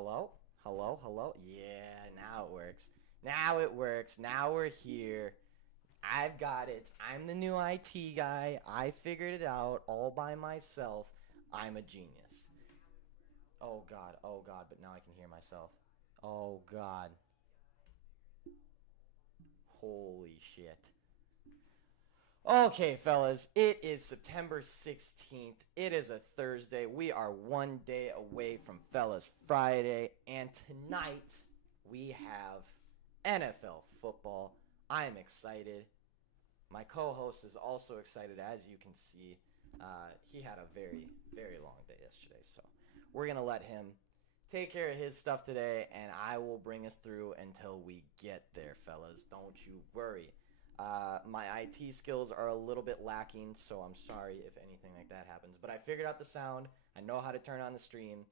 Hello? Hello? Hello? Yeah, now it works. Now it works. Now we're here. I've got it. I'm the new IT guy. I figured it out all by myself. I'm a genius. Oh god. Oh god, but now I can hear myself. Oh god. Holy shit. Okay, fellas, it is September 16th. It is a Thursday. We are one day away from Fellas Friday, and tonight we have NFL football. I am excited. My co host is also excited, as you can see. He had a very, very long day yesterday, so we're going to let him take care of his stuff today, and I will bring us through until we get there, fellas. Don't you worry. My IT skills are a little bit lacking, so I'm sorry if anything like that happens. But I figured out the sound. I know how to turn on the stream.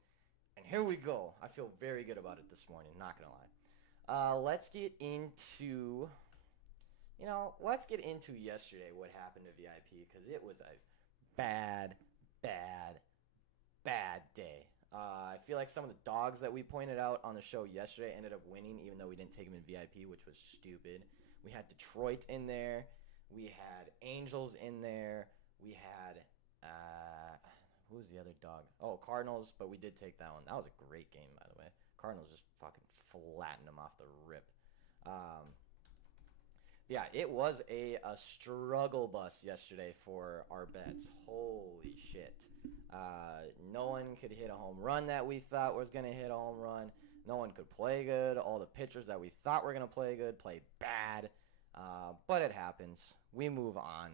And here we go. I feel very good about it this morning, not going to lie. Let's get into, let's get into yesterday what happened to VIP, because it was a bad, bad, bad day. I feel like some of the dogs that we pointed out on the show yesterday ended up winning, even though we didn't take them in VIP, which was stupid. We had Detroit in there. We had Angels in there. We had, who was the other dog? Oh, Cardinals, but we did take that one. That was a great game, by the way. Cardinals just fucking flattened them off the rip. Yeah, it was a struggle bus yesterday for our bets. Holy shit. No one could hit a home run that we thought was going to hit a home run. No one could play good. All the pitchers that we thought were going to play good played bad. But it happens. We move on.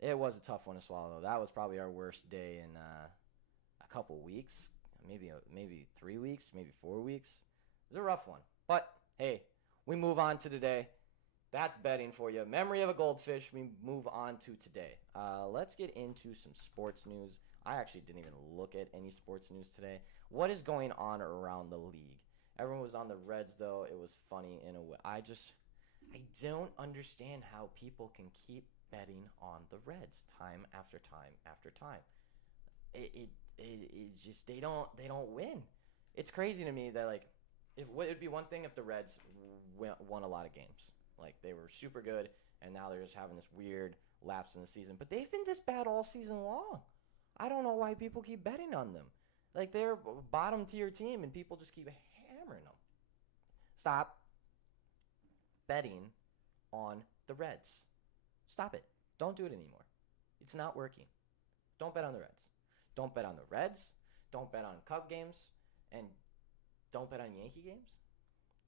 It was a tough one to swallow, though. That was probably our worst day in a couple weeks. Maybe 3 weeks, maybe 4 weeks. It was a rough one. But, hey, we move on to today. That's betting for you. Memory of a goldfish. We move on to today. Let's get into some sports news. I actually didn't even look at any sports news today. What is going on around the league? Everyone was on the Reds, though. It was funny in a way. I don't understand how people can keep betting on the Reds time after time after time. It just they don't win. It's crazy to me that it'd be one thing if the Reds won a lot of games. Like, they were super good, and now they're just having this weird lapse in the season. But they've been this bad all season long. I don't know why people keep betting on them. Like, they're a bottom-tier team, and people just keep hammering them. Stop betting on the Reds. Stop it. Don't do it anymore. It's not working. Don't bet on the Reds. Don't bet on the Reds. Don't bet on Cub games. And don't bet on Yankee games.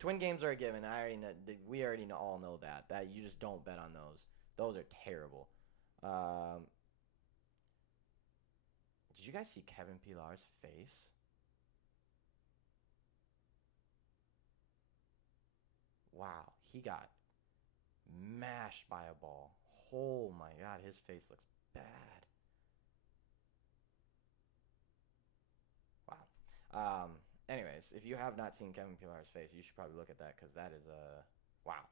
Twin games are a given. We already all know that you just don't bet on those. Those are terrible. Did you guys see Kevin Pillar's face? Wow, he got mashed by a ball. Oh my god, his face looks bad. Wow. Anyways, if you have not seen Kevin Pillar's face, you should probably look at that, because that is wow.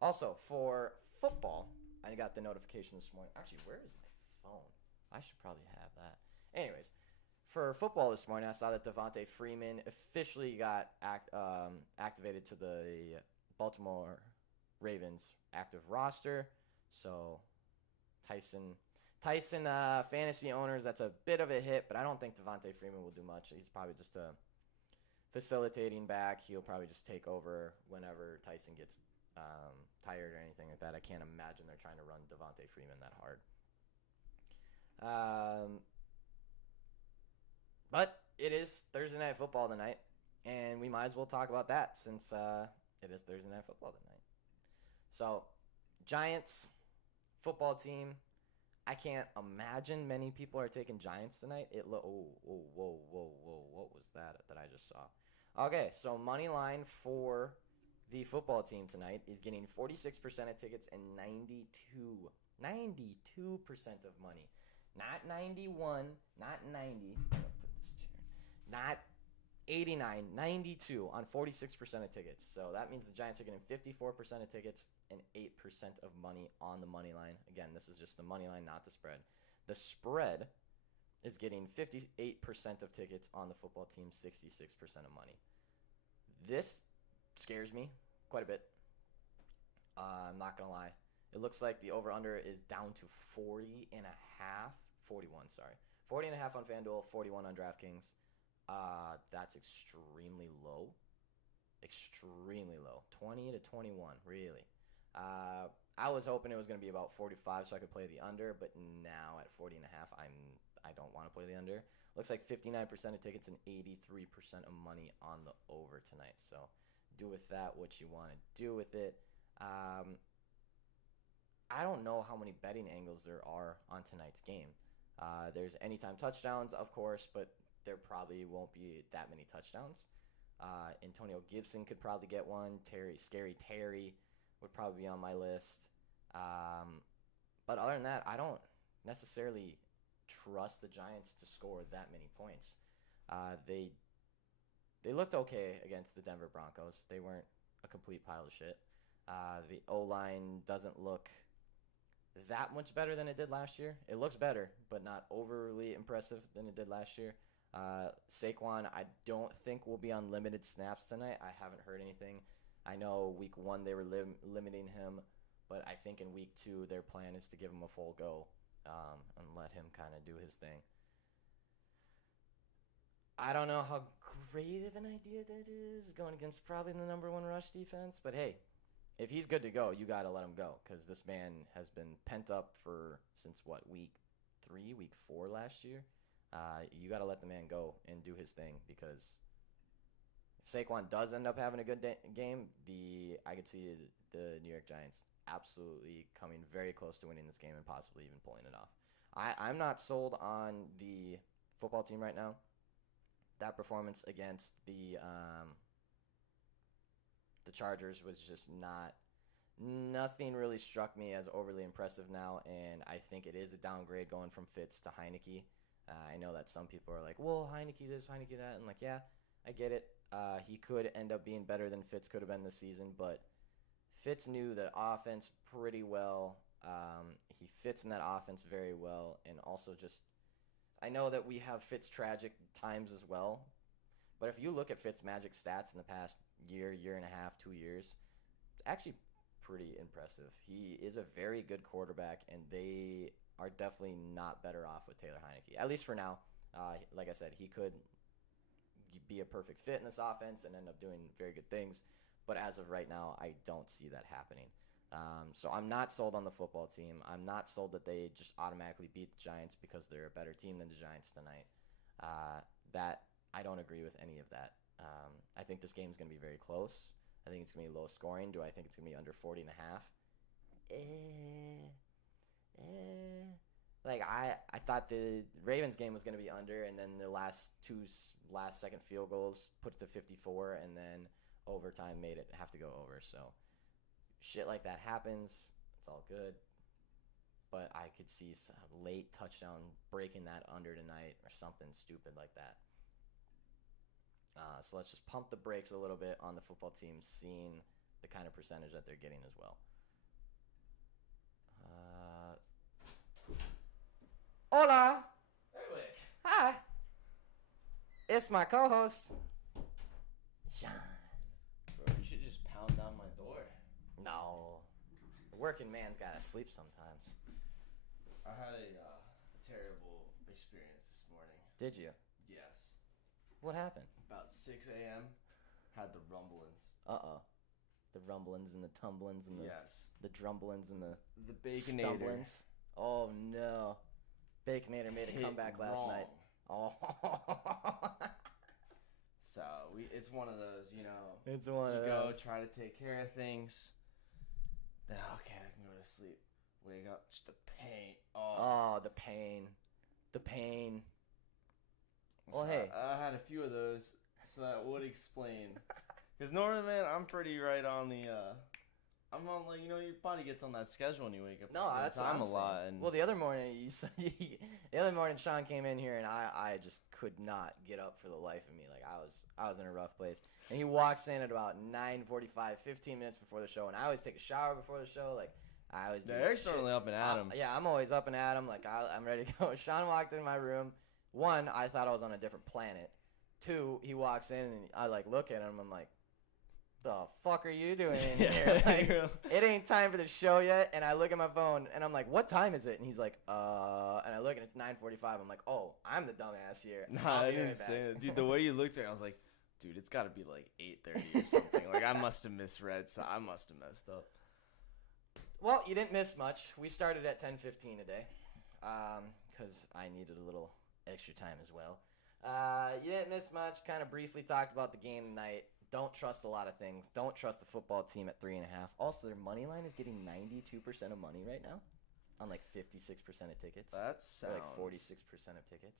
Also, for football, I got the notification this morning. Actually, where is my phone? I should probably have that. Anyways, for football this morning, I saw that Devontae Freeman officially got activated to the Baltimore Ravens active roster. So, Tyson fantasy owners, that's a bit of a hit, but I don't think Devontae Freeman will do much. He's probably just a facilitating back. He'll probably just take over whenever Tyson gets tired or anything like that. I can't imagine they're trying to run Devontae Freeman that hard. But it is Thursday Night Football tonight, and we might as well talk about that since it is Thursday Night Football tonight. So, Giants football team. I can't imagine many people are taking Giants tonight. Whoa, what was that I just saw? Okay, so money line for the football team tonight is getting 46% of tickets and 92% of money. Not 91, not 90. Not 89, 92 on 46% of tickets. So that means the Giants are getting 54% of tickets and 8% of money on the money line. Again, this is just the money line, not the spread. The spread is getting 58% of tickets on the football team, 66% of money. This scares me quite a bit. I'm not going to lie. It looks like the over-under is down to 40 and a half. 41, sorry. 40 and a half on FanDuel, 41 on DraftKings. That's extremely low. Extremely low. 20 to 21, really. I was hoping it was going to be about 45 so I could play the under, but now at 40 and a half, I don't want to play the under. Looks like 59% of tickets and 83% of money on the over tonight. So do with that what you want to do with it. I don't know how many betting angles there are on tonight's game. There's anytime touchdowns, of course, but there probably won't be that many touchdowns. Antonio Gibson could probably get one. Scary Terry would probably be on my list. But other than that, I don't necessarily trust the Giants to score that many points. They looked okay against the Denver Broncos. They weren't a complete pile of shit. The O-line doesn't look that much better than it did last year. It looks better, but not overly impressive than it did last year. Saquon, I don't think will be on limited snaps tonight. I haven't heard anything. I know week 1 they were limiting him, but I think in week 2 their plan is to give him a full go and let him kind of do his thing. I don't know how great of an idea that is going against probably the number 1 rush defense, but hey, if he's good to go, you got to let him go because this man has been pent up since week 3, week 4 last year. You got to let the man go and do his thing because if Saquon does end up having a good game, I could see the New York Giants absolutely coming very close to winning this game and possibly even pulling it off. I'm not sold on the football team right now. That performance against the Chargers was just nothing really struck me as overly impressive now, and I think it is a downgrade going from Fitz to Heineke. I know that some people are like, well, Heineke this, Heineke that, and like, yeah, I get it. He could end up being better than Fitz could have been this season, but Fitz knew that offense pretty well. He fits in that offense very well, and also just, I know that we have Fitz tragic times as well, but if you look at Fitz magic stats in the past year and a half, 2 years, it's actually pretty impressive. He is a very good quarterback, and they are definitely not better off with Taylor Heineke, at least for now. Like I said, he could be a perfect fit in this offense and end up doing very good things, but as of right now, I don't see that happening. So I'm not sold on the football team. I'm not sold that they just automatically beat the Giants because they're a better team than the Giants tonight. That I don't agree with any of that. I think this game is going to be very close. I think it's going to be low scoring. Do I think it's going to be under 40 and a half? Like I thought the Ravens game was going to be under, and then the last second field goals put it to 54, and then overtime made it have to go over. So shit like that happens. It's all good. But I could see some late touchdown breaking that under tonight or something stupid like that. So let's just pump the brakes a little bit on the football team, seeing the kind of percentage that they're getting as well. Hola. Hey, Wick. Hi. It's my co-host, John. Bro, you should just pound down my door. No. The working man's got to sleep sometimes. I had a terrible experience this morning. Did you? Yes. What happened? About 6 a.m. Had the rumblings. Uh-oh. The rumblings and the tumblings and the drumblings and the Baconator. stumblings. Oh, no. Baconator made a comeback last night. Oh. So, it's one of those, It's one of you go those. try to take care of things. Then, okay, I can go to sleep. Wake up, just the pain. Oh, the pain. The pain. Well, So hey. I had a few of those, so that would explain. Because normally, man, I'm pretty right on the, I'm on, like, your body gets on that schedule when you wake up. No, that's what I'm a lot. saying. Well, the other morning, Sean came in here, and I just could not get up for the life of me. Like, I was in a rough place. And he walks in at about 9:45, 15 minutes before the show, and I always take a shower before the show. Like, I always do Eric's normally up and at him. Yeah, I'm always up and at him. Like, I'm ready to go. Sean walked in my room. One, I thought I was on a different planet. Two, he walks in, and I, look at him. I'm like, the fuck are you doing in here? Like, it ain't time for the show yet. And I look at my phone and I'm like, what time is it? And he's like, and I look and it's 9:45. I'm like, oh, I'm the dumbass here. Nah, I didn't say it. Dude, the way you looked at it, I was like, dude, it's got to be like 8:30 or something. Like, I must have misread, so I must have messed up. Well, you didn't miss much. We started at 10:15 today because I needed a little extra time as well. You didn't miss much. Kind of briefly talked about the game tonight. Don't trust a lot of things. Don't trust the football team at 3.5. Also, their money line is getting 92% of money right now on like 56% of tickets. That sounds... Or like 46% of tickets.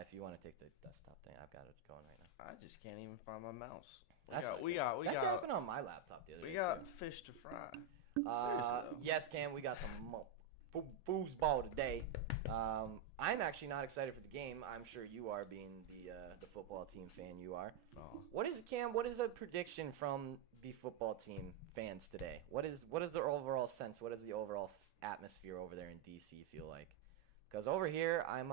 If you want to take the desktop thing, I've got it going right now. I just can't even find my mouse. That's happened on my laptop the other day. We got fish to fry. Seriously, though. Yes, Cam, we got some foosball today. I'm actually not excited for the game. I'm sure you are, being the football team fan you are. Oh. What is a prediction from the football team fans today? What is their overall sense? What does the overall atmosphere over there in DC feel like? Because over here, I'm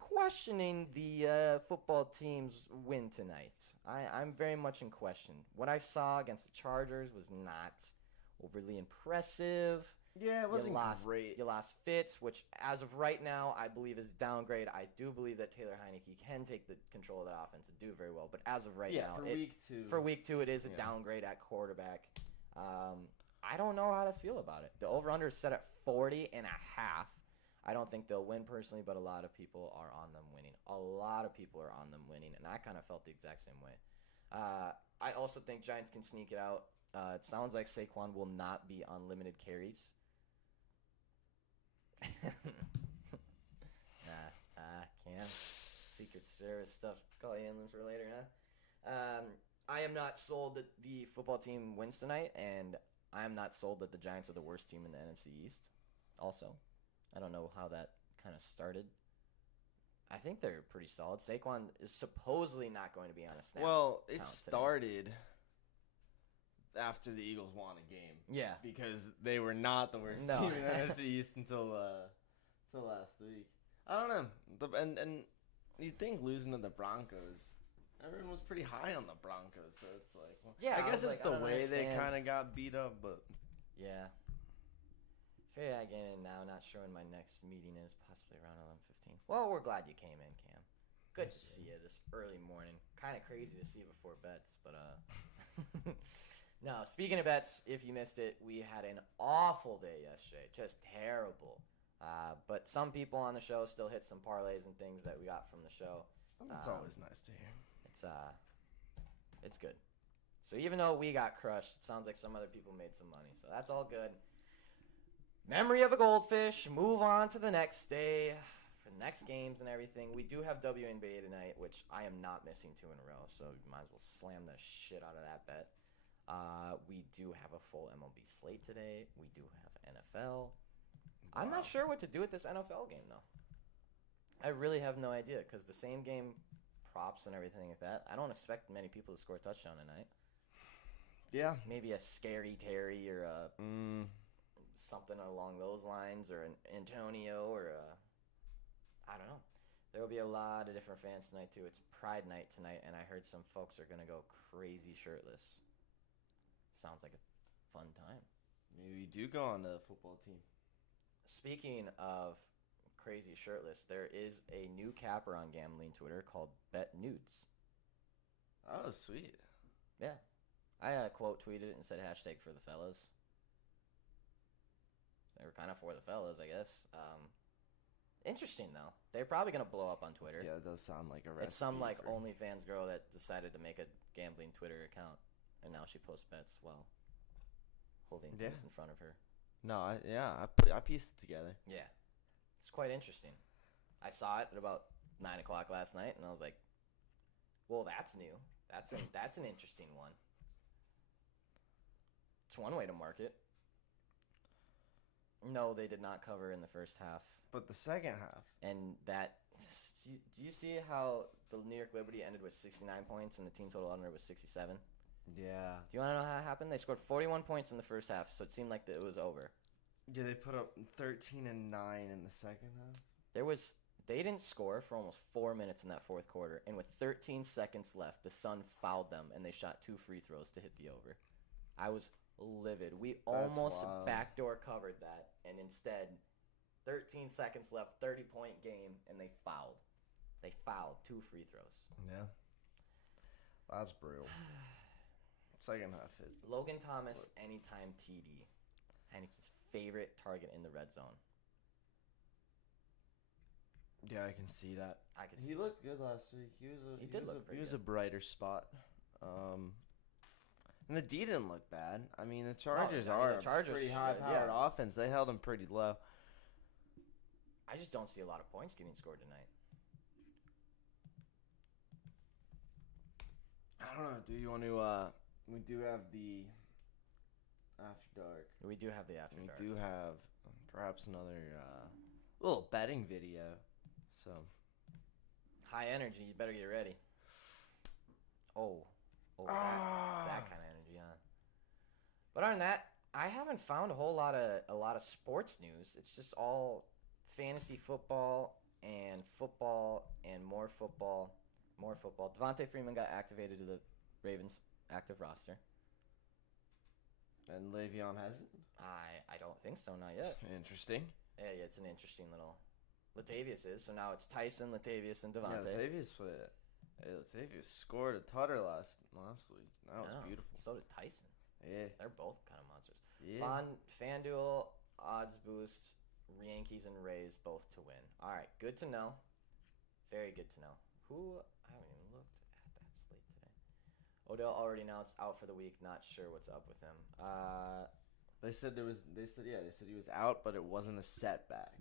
questioning the football team's win tonight. I'm very much in question. What I saw against the Chargers was not overly impressive. Yeah, it wasn't great. You lost Fitz, which as of right now, I believe is downgrade. I do believe that Taylor Heineke can take the control of that offense and do very well. But as of right now, for week two, it is a downgrade at quarterback. I don't know how to feel about it. The over-under is set at 40.5. I don't think they'll win personally, but a lot of people are on them winning. A lot of people are on them winning, and I kind of felt the exact same way. I also think Giants can sneak it out. It sounds like Saquon will not be on limited carries. Cam. Secret Service stuff. Call you in for later, huh? I am not sold that the football team wins tonight, and I am not sold that the Giants are the worst team in the NFC East. Also, I don't know how that kind of started. I think they're pretty solid. Saquon is supposedly not going to be on a snap. Well, it started after the Eagles won a game. Yeah. Because they were not the worst team in the NFC East until last week. I don't know. And you'd think losing to the Broncos, everyone was pretty high on the Broncos, so it's like, well, yeah, I guess it's the way they kind of got beat up, but yeah. Figure I get in now. Not sure when my next meeting is. Possibly around 11:15. Well, we're glad you came in, Cam. Good to see you this early morning. Kind of crazy to see you before bets, but no. Speaking of bets, if you missed it, we had an awful day yesterday. Just terrible. But some people on the show still hit some parlays and things that we got from the show. It's always nice to hear. It's good. So even though we got crushed, it sounds like some other people made some money. So that's all good. Memory of a goldfish. Move on to the next day for the next games and everything. We do have WNBA tonight, which I am not missing 2 in a row, so you might as well slam the shit out of that bet. We do have a full MLB slate today. We do have NFL. Wow. I'm not sure what to do with this NFL game, though. I really have no idea, because the same game props and everything like that, I don't expect many people to score a touchdown tonight. Yeah. Maybe a Scary Terry or a... something along those lines, or an Antonio, or I don't know. There will be a lot of different fans tonight too. It's Pride Night tonight, and I heard some folks are gonna go crazy shirtless. Sounds like a fun time. Maybe we do go on the football team. Speaking of crazy shirtless, there is a new capper on gambling Twitter called Bet Nudes. Oh, sweet. Yeah, I quote tweeted it and said hashtag for the fellas. They were kind of for the fellas, I guess. Interesting, though. They're probably going to blow up on Twitter. Yeah, it does sound like a recipe. It's some, OnlyFans girl that decided to make a gambling Twitter account, and now she posts bets while holding things in front of her. No, I pieced it together. Yeah. It's quite interesting. I saw it at about 9 o'clock last night, and I was like, well, that's new. That's an interesting one. It's one way to market. No, they did not cover in the first half. But the second half. And that... Do you see how the New York Liberty ended with 69 points and the team total under was 67? Yeah. Do you want to know how it happened? They scored 41 points in the first half, so it seemed like it was over. Yeah, they put up 13 and 9 in the second half. They didn't score for almost 4 minutes in that fourth quarter, and with 13 seconds left, the Sun fouled them, and they shot 2 free throws to hit the over. I was livid. We almost backdoor covered that, and instead, 13 seconds left, 30-point game, and they fouled. They fouled 2 free throws. Yeah. That's brutal. Second half hit. Logan Thomas, anytime TD. Heineke's favorite target in the red zone. Yeah, I can see that. He looked good last week. He was a brighter spot. And the D didn't look bad. I mean, the Chargers are a pretty high-powered offense. They held him pretty low. I just don't see a lot of points getting scored tonight. I don't know. Do you want to? We do have the After Dark. We do have the After Dark. We do have perhaps another little betting video. So high energy. You better get ready. It's that kind of energy, huh? But other than that, I haven't found a lot of sports news. It's just all fantasy football and more football. Devontae Freeman got activated to the Ravens active roster. And Le'Veon hasn't? I don't think so, not yet. Interesting. Yeah, it's an interesting little... Latavius is, so now it's Tyson, Latavius, and Devontae. Yeah, Latavius scored a tutter last week. That was beautiful. So did Tyson. Yeah. They're both kind of monsters. Yeah. FanDuel, odds boost, Yankees and Rays both to win. All right, good to know. Very good to know. I haven't even looked at that slate today. Odell already announced out for the week. Not sure what's up with him. They said he was out, but it wasn't a setback.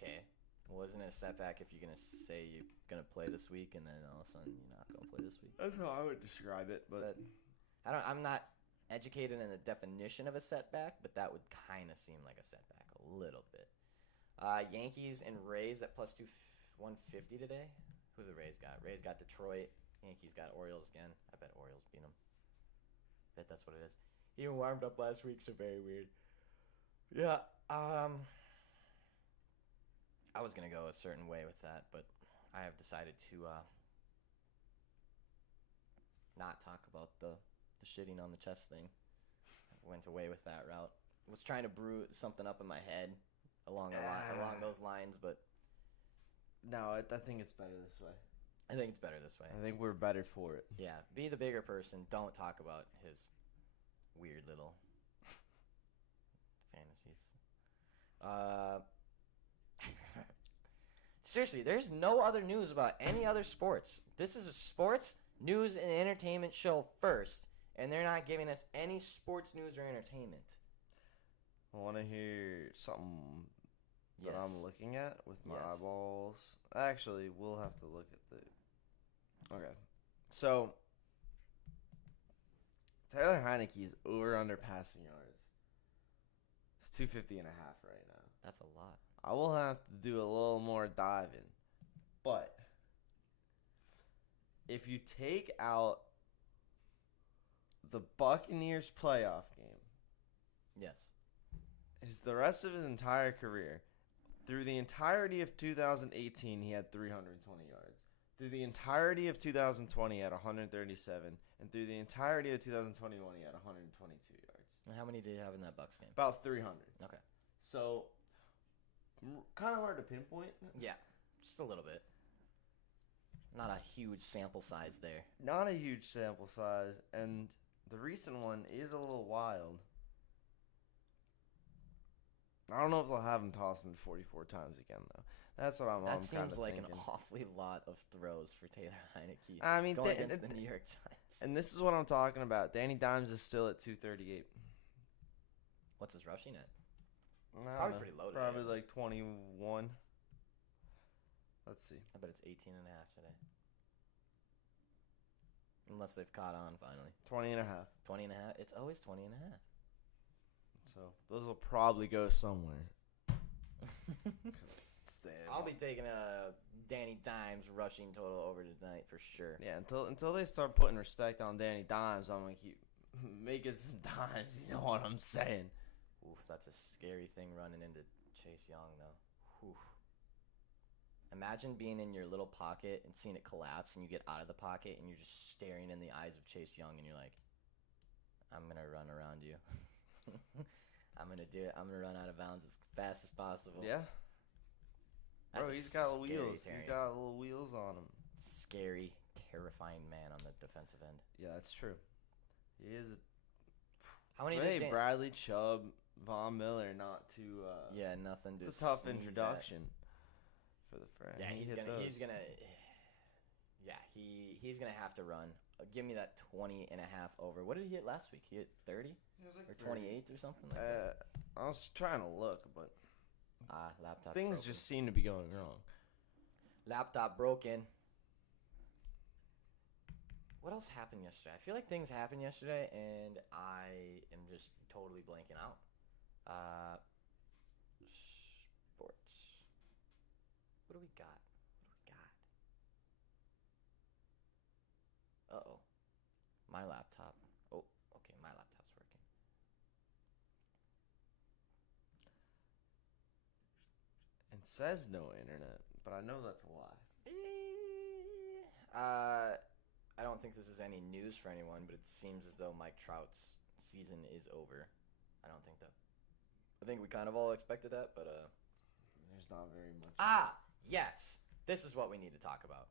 Okay. Wasn't it a setback if you're gonna say you're gonna play this week and then all of a sudden you're not gonna play this week? That's how I would describe it. But I'm not educated in the definition of a setback, but that would kind of seem like a setback a little bit. Yankees and Rays at plus 150 today. Who the Rays got? Rays got Detroit. Yankees got Orioles again. I bet Orioles beat them. Bet that's what it is. He even warmed up last week, so very weird. Yeah. I was gonna go a certain way with that, but I have decided to not talk about the shitting on the chest thing. I went away with that route. I was trying to brew something up in my head along those lines, but no, I think it's better this way. I think it's better this way. I think we're better for it. Yeah, be the bigger person. Don't talk about his weird little fantasies. Seriously, there's no other news about any other sports. This is a sports, news, and entertainment show first, and they're not giving us any sports news or entertainment. I want to hear something that I'm looking at with my eyeballs. Actually, we'll have to look at the... Okay. So, Taylor Heineke's over-under passing yards. It's 250 and a half right now. That's a lot. I will have to do a little more diving. But if you take out the Buccaneers playoff game, yes, the rest of his entire career, through the entirety of 2018, he had 320 yards. Through the entirety of 2020, he had 137. And through the entirety of 2021, he had 122 yards. And how many did he have in that Bucs game? About 300. Okay. So, kind of hard to pinpoint. Yeah, just a little bit. Not a huge sample size there. Not a huge sample size, and the recent one is a little wild. I don't know if they'll have him tossing 44 times again, though. That's what I'm That seems like thinking. an awfully lot of throws for Taylor Heineke. I mean, going against the New York Giants. And this is what I'm talking about. Danny Dimes is still at 238. What's his rushing at? Probably pretty low today. Probably like 21. Let's see. I bet it's 18 and a half today. Unless they've caught on finally. 20 and a half. 20 and a half? It's always 20 and a half. So those will probably go somewhere. I'll be taking a Danny Dimes rushing total over tonight for sure. Yeah, until they start putting respect on Danny Dimes, I'm gonna keep making some dimes. You know what I'm saying? Oof, that's a scary thing running into Chase Young though. Oof. Imagine being in your little pocket and seeing it collapse, and you get out of the pocket, and you're just staring in the eyes of Chase Young, and you're like, I'm going to run around you. I'm going to do it. I'm going to run out of bounds as fast as possible. Yeah. That's Bro, he's got wheels. Terrier. He's got little wheels on him. Scary, terrifying man on the defensive end. Yeah, that's true. He is. How many Hey, did Bradley Chubb, Von Miller, not too. Yeah, nothing to. It's a tough sneeze introduction for the Frank. Yeah, he's gonna. Yeah, he's gonna have to run. Give me that 20 and a half over. What did he hit last week? He hit 30 or 28 or something like that. I was trying to look, but laptop. Things broken. just seem to be going wrong. Laptop broken. What else happened yesterday? I feel like things happened yesterday, and I am just totally blanking out. Sports. What do we got? Uh-oh. My laptop. Oh, okay, my laptop's working. It says no internet, but I know that's a lie. I don't think this is any news for anyone, but it seems as though Mike Trout's season is over. I don't think that. I think we kind of all expected that, but there's not very much. Yes. This is what we need to talk about.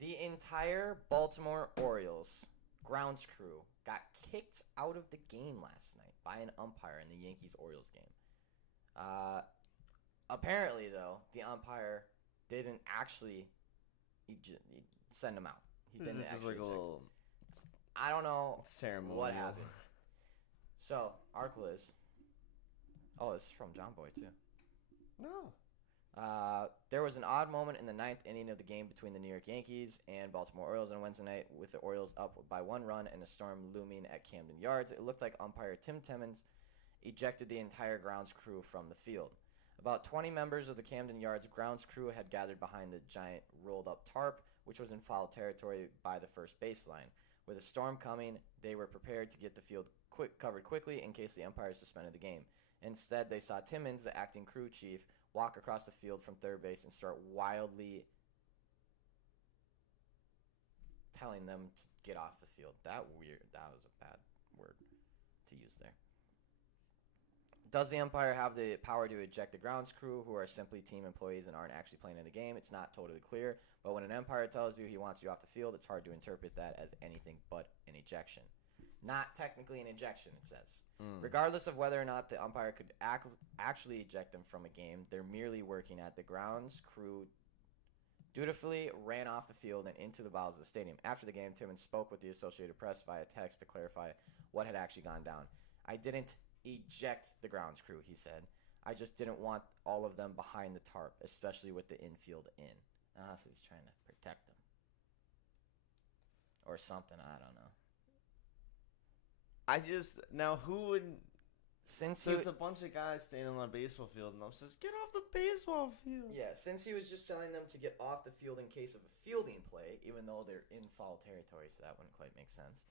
The entire Baltimore Orioles grounds crew got kicked out of the game last night by an umpire in the Yankees-Orioles game. Apparently, though, the umpire didn't actually send him out. He didn't actually. Like a little I don't know ceremony. What happened. So, our quiz. Oh, this is from John Boy, too. No. There was an odd moment in the ninth inning of the game between the New York Yankees and Baltimore Orioles on Wednesday night, with the Orioles up by 1 run and a storm looming at Camden Yards. It looked like umpire Tim Timmons ejected the entire grounds crew from the field. About 20 members of the Camden Yards grounds crew had gathered behind the giant rolled-up tarp, which was in foul territory by the first baseline. With a storm coming, they were prepared to get the field covered quickly in case the umpire suspended the game. Instead, they saw Timmons, the acting crew chief, walk across the field from third base and start wildly telling them to get off the field. That was a bad word to use there. Does the umpire have the power to eject the grounds crew, who are simply team employees and aren't actually playing in the game? It's not totally clear, but when an umpire tells you he wants you off the field, it's hard to interpret that as anything but an ejection. Not technically an ejection, it says. Regardless of whether or not the umpire could actually eject them from a game, they're merely working at the grounds crew dutifully ran off the field and into the bowels of the stadium. After the game, Timmons spoke with the Associated Press via text to clarify what had actually gone down. I didn't eject the grounds crew, he said. I just didn't want all of them behind the tarp, especially with the infield in. So he's trying to protect them. Or something, I don't know. Who would... Since it's a bunch of guys standing on a baseball field, and I'm says, get off the baseball field. Yeah, since he was just telling them to get off the field in case of a fielding play, even though they're in foul territory, so that wouldn't quite make sense.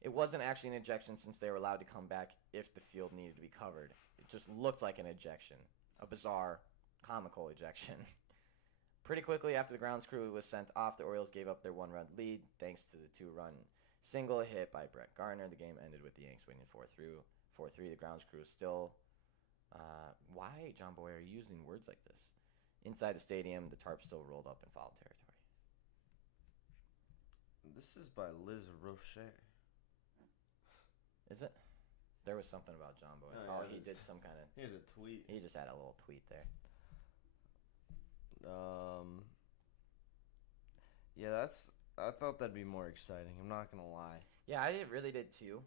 It wasn't actually an ejection since they were allowed to come back if the field needed to be covered. It just looked like an ejection. A bizarre, comical ejection. Pretty quickly after the grounds crew was sent off, the Orioles gave up their 1-run lead thanks to the 2-run single hit by Brett Gardner. The game ended with the Yanks winning 4-3. The grounds crew still... why, John Boy, are you using words like this? Inside the stadium, the tarp still rolled up in foul territory. This is by Liz Rocher. Is it? There was something about John Boy. He did some kind of... Here's a tweet. He just had a little tweet there. Yeah, I thought that'd be more exciting. I'm not gonna lie. Yeah, I really did too.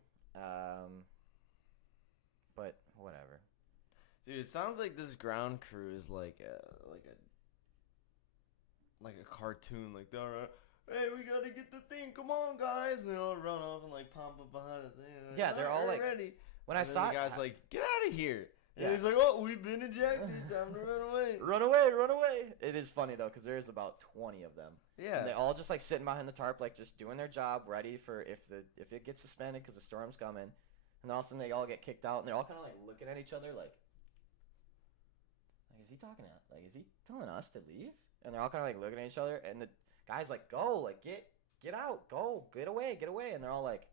But whatever. Dude, it sounds like this ground crew is like a cartoon. Like, all right, hey, we gotta get the thing. Come on, guys! And they all run off and like pump up behind the thing. Yeah, they're all like ready. When I saw the guy's like, get out of here. And Yeah. he's like, oh, we've been ejected. Time to run away. Run away, run away. It is funny, though, because there's about 20 of them. Yeah. And they all just, like, sitting behind the tarp, like, just doing their job, ready for if it gets suspended because the storm's coming. And then all of a sudden they all get kicked out, and they're all kind of, like, looking at each other, like, is he talking to, like, is he telling us to leave? And they're all kind of like looking at each other, and the guy's like, "Go, like get out, go, get away," and they're all like,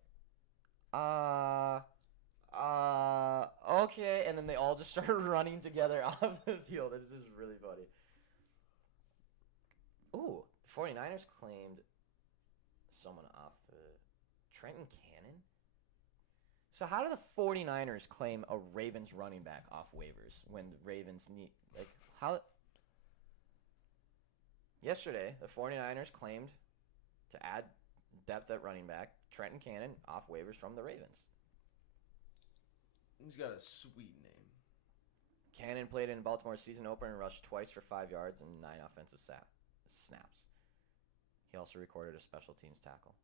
okay, and then they all just started running together off the field. This is really funny. Ooh, the 49ers claimed someone off the Trenton Cannon. So how do the 49ers claim a Ravens running back off waivers when the Ravens need, like, how? Yesterday, the 49ers claimed to add depth at running back Trenton Cannon off waivers from the Ravens. He's got a sweet name. Cannon played in Baltimore's season opener and rushed twice for 5 yards and 9 offensive snaps. He also recorded a special teams tackle.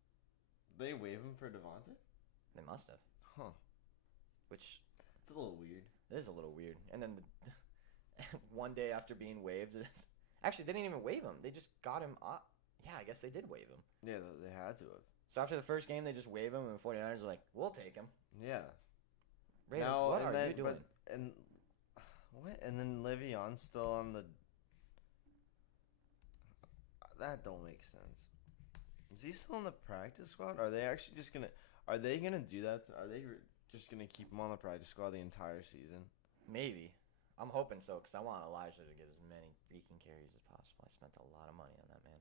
They waive him for Devontae? They must have. Huh. Which... It's a little weird. It is a little weird. And then one day after being waived... Actually, they didn't even waive him. They just got him off. Yeah, I guess they did waive him. Yeah, they had to have. So after the first game, they just waive him, and the 49ers are like, we'll take him. Yeah. Ravens, now, what are you doing? And then Le'Veon's still on the... That don't make sense. Is he still in the practice squad? Are they actually just gonna... Are they gonna do that? Are they just gonna keep him on the practice squad the entire season? Maybe. I'm hoping so, because I want Elijah to get as many freaking carries as possible. I spent a lot of money on that man.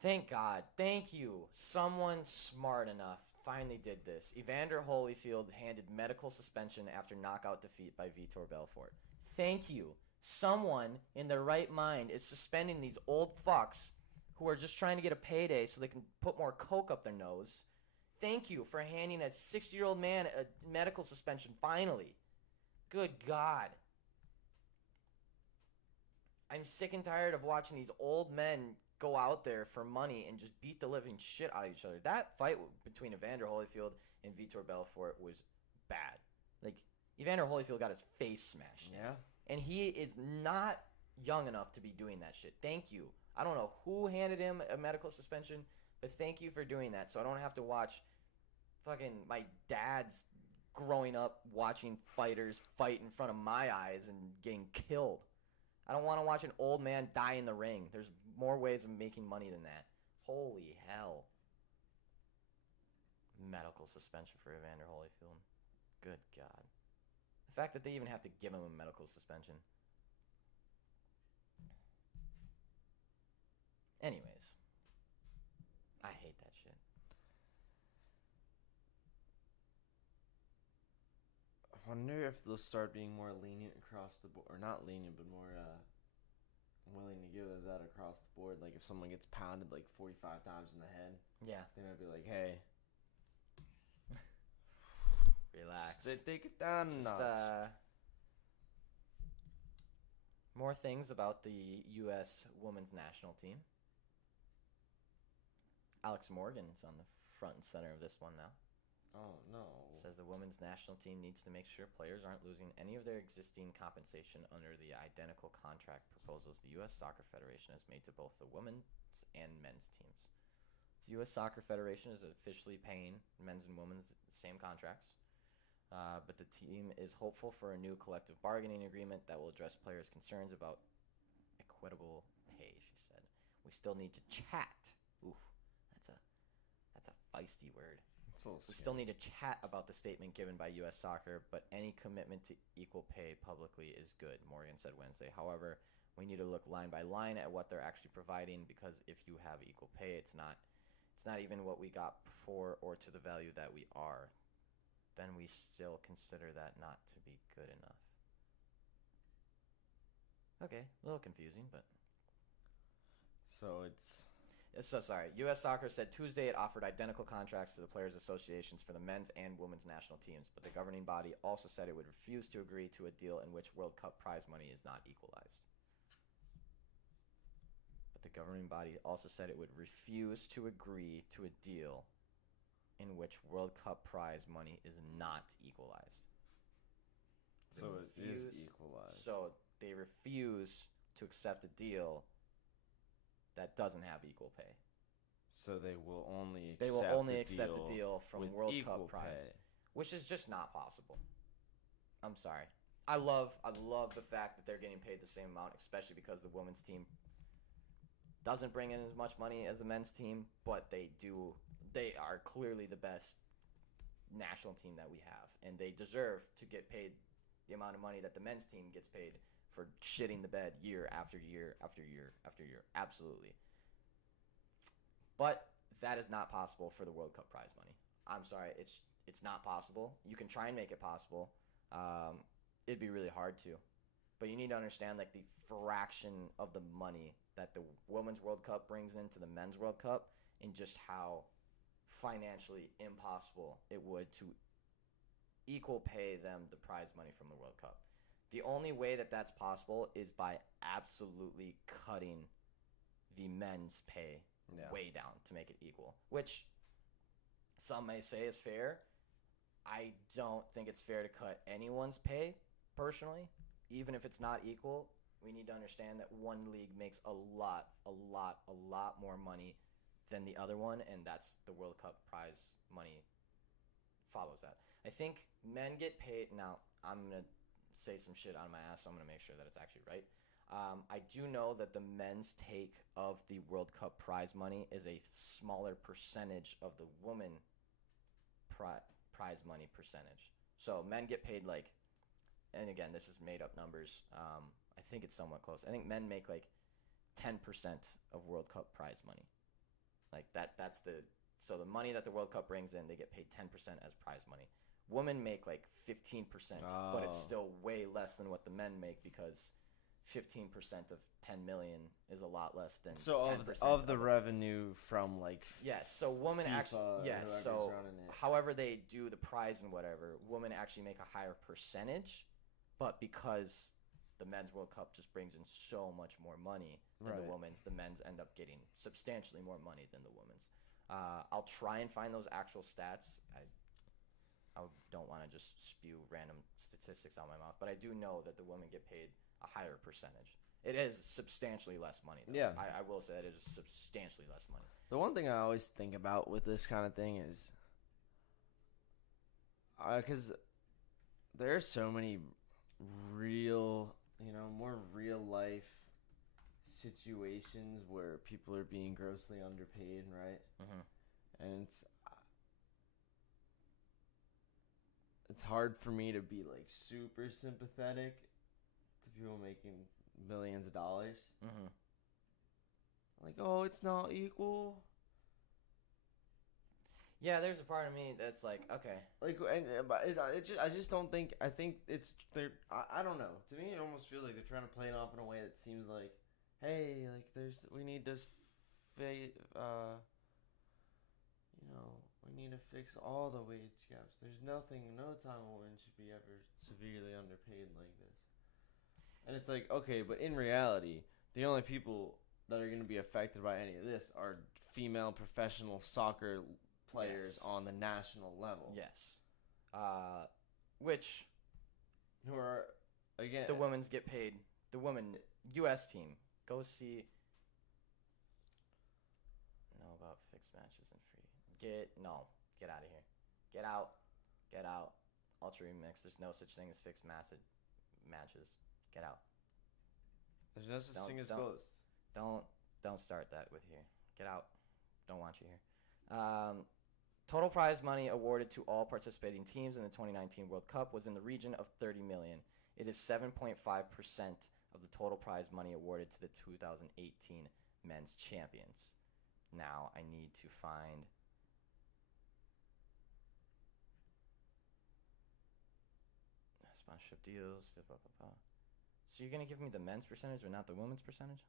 Thank God. Thank you. Someone smart enough finally did this. Evander Holyfield handed medical suspension after knockout defeat by Vitor Belfort. Thank you. Someone in their right mind is suspending these old fucks who are just trying to get a payday so they can put more coke up their nose. Thank you for handing a 60-year-old man a medical suspension, finally. Good God. I'm sick and tired of watching these old men go out there for money and just beat the living shit out of each other. That fight between Evander Holyfield and Vitor Belfort was bad. Like, Evander Holyfield got his face smashed. Yeah. And he is not young enough to be doing that shit. Thank you. I don't know who handed him a medical suspension, but thank you for doing that so I don't have to watch fucking my dad's growing up watching fighters fight in front of my eyes and getting killed. I don't want to watch an old man die in the ring. There's more ways of making money than that. Holy hell. Medical suspension for Evander Holyfield. Good God. The fact that they even have to give him a medical suspension. Anyways. I hate that shit. I wonder if they'll start being more lenient across the board. Or not lenient, but more willing to give those out across the board. Like if someone gets pounded like 45 times in the head. Yeah. They might be like, hey. Relax. They take it down a notch. More things about the U.S. women's national team. Alex Morgan's on the front and center of this one now. Oh, no. Says the women's national team needs to make sure players aren't losing any of their existing compensation under the identical contract proposals the U.S. Soccer Federation has made to both the women's and men's teams. The U.S. Soccer Federation is officially paying men's and women's same contracts, but the team is hopeful for a new collective bargaining agreement that will address players' concerns about equitable pay, she said. We still need to chat. Oof, that's a feisty word. We still need to chat about the statement given by U.S. Soccer, but any commitment to equal pay publicly is good, Morgan said Wednesday. However, we need to look line by line at what they're actually providing, because if you have equal pay, it's not even what we got before or to the value that we are. Then we still consider that not to be good enough. Okay, a little confusing, but... So it's... So sorry. U.S. Soccer said Tuesday it offered identical contracts to the players' associations for the men's and women's national teams, but the governing body also said it would refuse to agree to a deal in which World Cup prize money is not equalized. But the governing body also said it would refuse to agree to a deal in which World Cup prize money is not equalized. So it is equalized. So they refuse to accept a deal that doesn't have equal pay. So they will only accept a deal from World Cup prize, pay. which is just not possible. I'm sorry. I love the fact that they're getting paid the same amount, especially because the women's team doesn't bring in as much money as the men's team, but they do. They are clearly the best national team that we have, and they deserve to get paid the amount of money that the men's team gets paid for shitting the bed year after year after year after year. Absolutely. But that is not possible for the World Cup prize money. I'm sorry, it's not possible. You can try and make it possible. It'd be really hard to. But you need to understand like the fraction of the money that the Women's World Cup brings into the Men's World Cup and just how financially impossible it would to equal pay them the prize money from the World Cup. The only way that that's possible is by absolutely cutting the men's pay way down to make it equal, which some may say is fair. I don't think it's fair to cut anyone's pay, personally. Even if it's not equal, we need to understand that one league makes a lot more money than the other one, and that's the World Cup prize money follows that. I think men get paid. Now, I'm going to say some shit on my ass, so I'm going to make sure that it's actually right. I do know that the men's take of the World Cup prize money is a smaller percentage of the woman prize money percentage. So men get paid like, and again, this is made up numbers. I think it's somewhat close. I think men make like 10% of World Cup prize money. Like that's so the money that the World Cup brings in, they get paid 10% as prize money. Women make like 15%, but it's still way less than what the men make because 15% of 10 million is a lot less than 10% of the revenue from like yes. So women actually yes. So however they do the prize and whatever, women actually make a higher percentage, but because the Men's World Cup just brings in so much more money than the women's, the men's end up getting substantially more money than the women's. I'll try and find those actual stats. I don't want to just spew random statistics out of my mouth, but I do know that the women get paid a higher percentage. It is substantially less money, though. Yeah. I will say that it is substantially less money. The one thing I always think about with this kind of thing is because there are so many real, more real life situations where people are being grossly underpaid, right? Mm-hmm. And it's hard for me to be like super sympathetic to people making millions of dollars. Mm-hmm. Like, oh, it's not equal. Yeah, there's a part of me that's like, okay. Like, I just don't think. I think it's they're. I don't know. To me, it almost feels like they're trying to play it off in a way that seems like, hey, like we need to, we need to fix all the wage gaps. There's no time a woman should be ever severely underpaid like this. And it's like, okay, but in reality, the only people that are going to be affected by any of this are female professional soccer players on the national level. Yes. Which who are again the women's get paid. The women U.S. team go see. Know about fixed matches and free. Get out of here. Get out. Ultra remix. There's no such thing as fixed matches. Get out. There's no such thing as ghosts. Don't start that with here. Get out. Don't want you here. Total prize money awarded to all participating teams in the 2019 World Cup was in the region of $30 million. It is 7.5% of the total prize money awarded to the 2018 men's champions. Now I need to find sponsorship deals. So you're going to give me the men's percentage but not the women's percentage?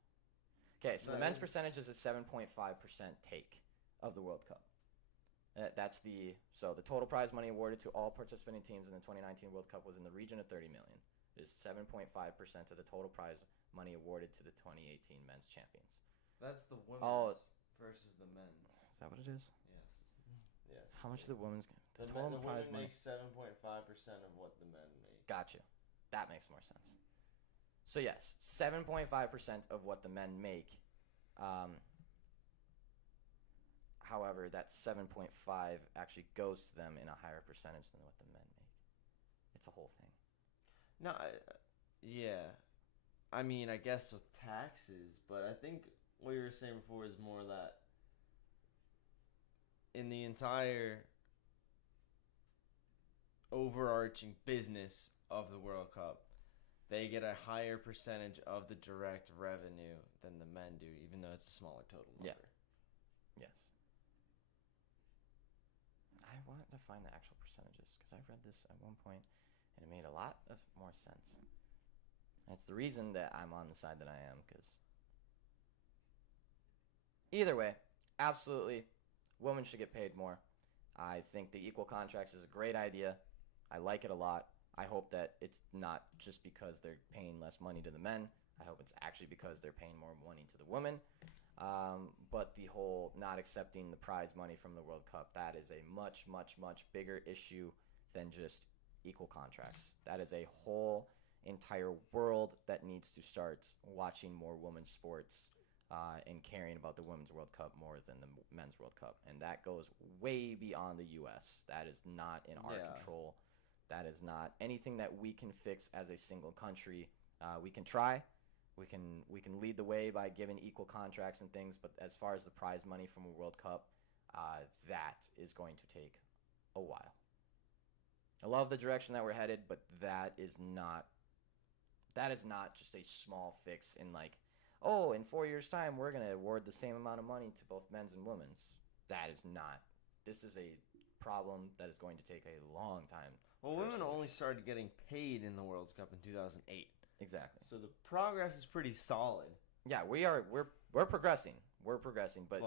Okay, so the men's percentage is a 7.5% take of the World Cup. That's the total prize money awarded to all participating teams in the 2019 World Cup was in the region of $30 million. It is 7.5% of the total prize money awarded to the 2018 men's champions. That's the women's versus the men's. Is that what it is? Yes. How much do the women's get? The prize money makes 7.5% of what the men make. Gotcha. That makes more sense. So yes, 7.5% of what the men make. However, that 7.5 actually goes to them in a higher percentage than what the men make. It's a whole thing. No, yeah. I mean, I guess with taxes, but I think what you were saying before is more that in the entire overarching business of the World Cup, they get a higher percentage of the direct revenue than the men do, even though it's a smaller total number. Yeah. Yes. I want to find the actual percentages because I read this at one point and it made a lot of more sense. And it's the reason that I'm on the side that I am, because either way, absolutely, women should get paid more. I think the equal contracts is a great idea. I like it a lot. I hope that it's not just because they're paying less money to the men. I hope it's actually because they're paying more money to the women. But the whole not accepting the prize money from the World Cup, that is a much, much, much bigger issue than just equal contracts. That is a whole entire world that needs to start watching more women's sports and caring about the Women's World Cup more than the Men's World Cup. And that goes way beyond the U.S. That is not in our control. That is not anything that we can fix as a single country. We can try. We can lead the way by giving equal contracts and things. But as far as the prize money from a World Cup, that is going to take a while. I love the direction that we're headed, but that is not just a small fix in like, oh, in 4 years' time, we're going to award the same amount of money to both men's and women's. That is not. This is a problem that is going to take a long time. Well, women only started getting paid in the World Cup in 2008. Exactly. So the progress is pretty solid. Yeah, we're progressing. We're progressing, but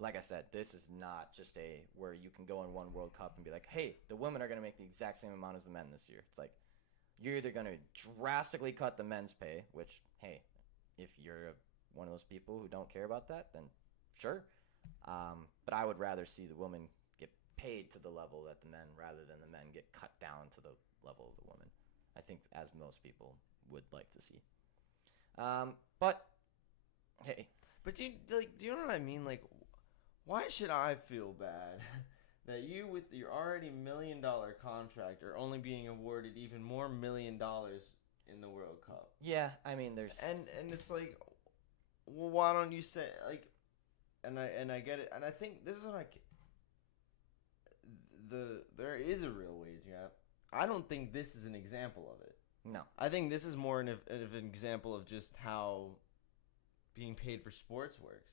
like I said, this is not just where you can go in one World Cup and be like, hey, the women are going to make the exact same amount as the men this year. It's like, you're either going to drastically cut the men's pay, which, hey, if you're one of those people who don't care about that, then sure. But I would rather see the women get paid to the level that the men, rather than the men get cut down to the level of the women. I think as most people would like to see. But hey, do you know what I mean? Like, why should I feel bad that you, with your already $1 million contract, are only being awarded even more $1 million in the World Cup? Yeah, I mean, there's and it's like, well, why don't you say like, and I get it, and I think this is what there is a real wage gap. I don't think this is an example of it. No. I think this is more of an example of just how being paid for sports works.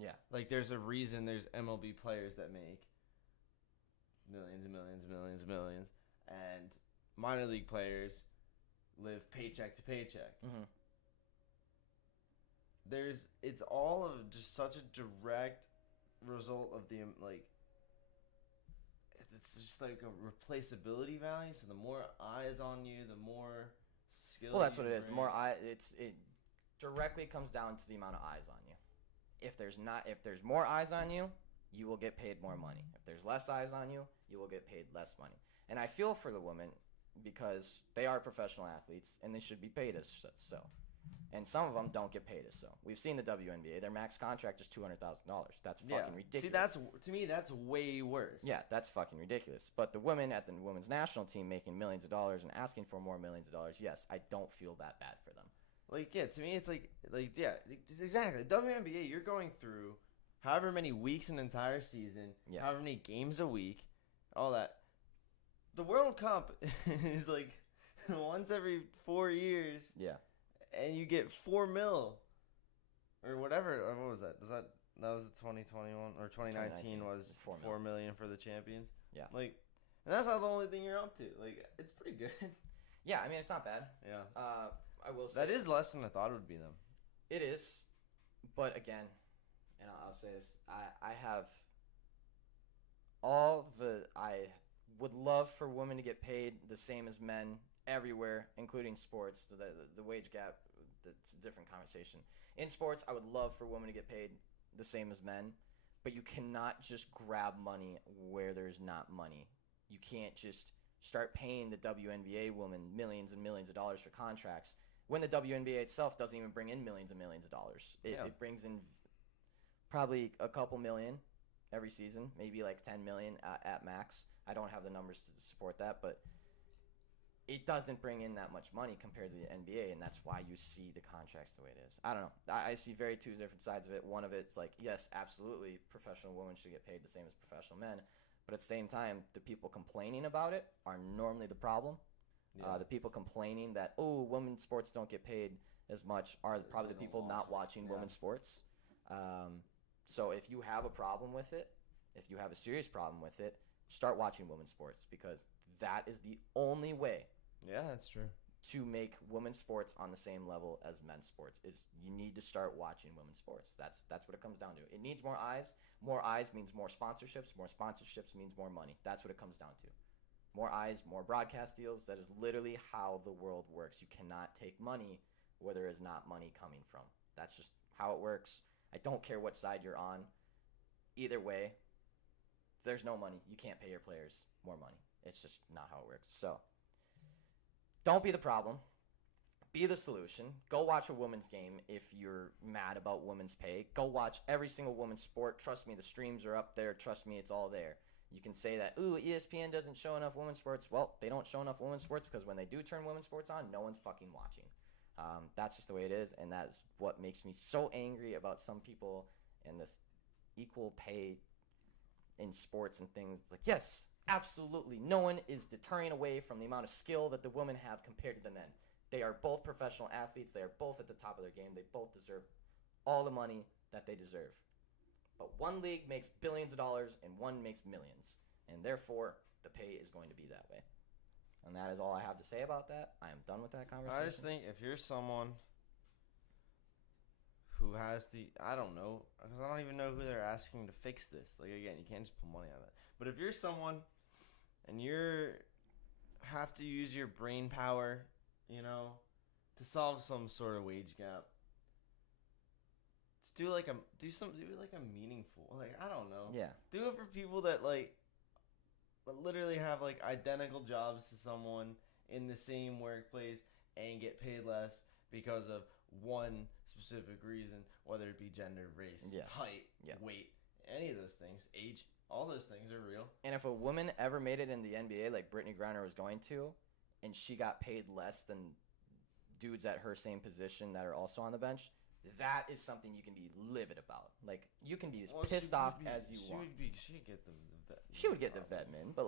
Yeah. Like, there's a reason there's MLB players that make millions and millions and millions and millions, and minor league players live paycheck to paycheck. Mm-hmm. It's all of just such a direct result of the, like, it's just like a replaceability value. So the more eyes on you, the more skill. Well, that's what it is. The more it directly comes down to the amount of eyes on you. If there's more eyes on you, you will get paid more money. If there's less eyes on you, you will get paid less money. And I feel for the women because they are professional athletes and they should be paid as so. And some of them don't get paid as so. We've seen the WNBA; their max contract is $200,000. That's fucking ridiculous. See, to me, that's way worse. Yeah, that's fucking ridiculous. But the women at the women's national team making millions of dollars and asking for more millions of dollars, yes, I don't feel that bad for them. Like, yeah, to me, it's like, yeah, it's exactly. WNBA, you're going through however many weeks an entire season, however many games a week, all that. The World Cup is like once every 4 years. Yeah. And you get $4 million or whatever. What was that? That was the 2021 or 2019 was $4 million for the champions. Yeah. Like, and that's not the only thing you're up to. Like, it's pretty good. Yeah, I mean, it's not bad. Yeah. I will say that is less than I thought it would be, though. It is, but again, and I'll say this: I have I would love for women to get paid the same as men everywhere, including sports. The wage gap, that's a different conversation. In sports, I would love for women to get paid the same as men, but you cannot just grab money where there's not money. You can't just start paying the WNBA women millions and millions of dollars for contracts when the WNBA itself doesn't even bring in millions and millions of dollars. It brings in probably a couple million every season, maybe like 10 million at max. I don't have the numbers to support that, but it doesn't bring in that much money compared to the NBA, and that's why you see the contracts the way it is. I don't know. I see two different sides of it. One of it's like, yes, absolutely, professional women should get paid the same as professional men, but at the same time, the people complaining about it are normally the problem. Yeah. The people complaining that, women's sports don't get paid as much are probably the people not watching women's sports. So if you have a problem with it, if you have a serious problem with it, start watching women's sports, because that is the only way. Yeah, that's true. To make women's sports on the same level as men's sports is you need to start watching women's sports. That's what it comes down to. It needs more eyes. More eyes means more sponsorships. More sponsorships means more money. That's what it comes down to. More eyes, more broadcast deals. That is literally how the world works. You cannot take money where there is not money coming from. That's just how it works. I don't care what side you're on. Either way, if there's no money, you can't pay your players more money. It's just not how it works. So, don't be the problem. Be the solution. Go watch a women's game if you're mad about women's pay. Go watch every single women's sport. Trust me, the streams are up there. Trust me, it's all there. You can say that, ESPN doesn't show enough women's sports. Well, they don't show enough women's sports because when they do turn women's sports on, no one's fucking watching. That's just the way it is, and that is what makes me so angry about some people and this equal pay in sports and things. It's like, yes, absolutely. No one is deterring away from the amount of skill that the women have compared to the men. They are both professional athletes. They are both at the top of their game. They both deserve all the money that they deserve. But one league makes billions of dollars and one makes millions. And therefore, the pay is going to be that way. And that is all I have to say about that. I am done with that conversation. I just think if you're someone who has I don't know, because I don't even know who they're asking to fix this. Like, again, you can't just put money on it. But if you're someone and have to use your brain power, to solve some sort of wage gap, just do like a meaningful, like, I don't know. Yeah. Do it for people that literally have identical jobs to someone in the same workplace and get paid less because of one specific reason, whether it be gender, race, height, weight, any of those things, age, all those things are real. And if a woman ever made it in the NBA like Brittany Griner was going to, and she got paid less than dudes at her same position that are also on the bench, that is something you can be livid about. Like, you can be as pissed off as you want. She would get the vet min, but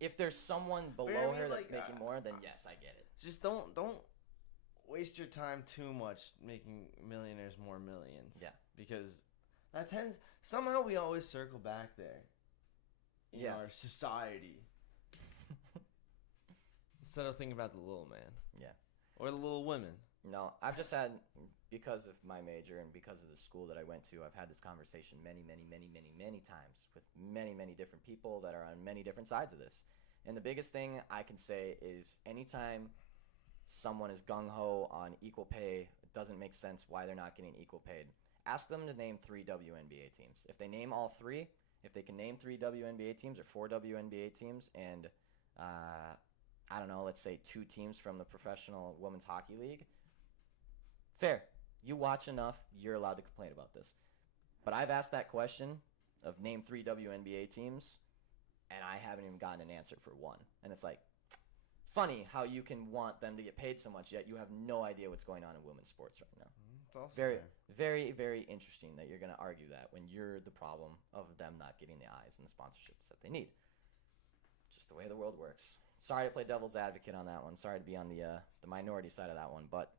if there's someone below her that's making more, then yes, I get it. Just don't waste your time too much making millionaires more millions. Yeah. Because that somehow we always circle back there in our society. Instead of thinking about the little man. Yeah. Or the little women. No, I've just had, because of my major and because of the school that I went to, I've had this conversation many times with many different people that are on many different sides of this. And the biggest thing I can say is anytime someone is gung-ho on equal pay, it doesn't make sense why they're not getting equal paid. Ask them to name 3 WNBA teams. If they name all 3, if they can name 3 WNBA teams or 4 WNBA teams and, I don't know, let's say 2 teams from the Professional Women's Hockey League, fair. You watch enough, you're allowed to complain about this. But I've asked that question of name 3 WNBA teams, and I haven't even gotten an answer for one. And it's like, funny how you can want them to get paid so much, yet you have no idea what's going on in women's sports right now. It's also very, very interesting that you're going to argue that when you're the problem of them not getting the eyes and the sponsorships that they need. Just the way the world works. Sorry to play devil's advocate on that one. Sorry to be on the minority side of that one, but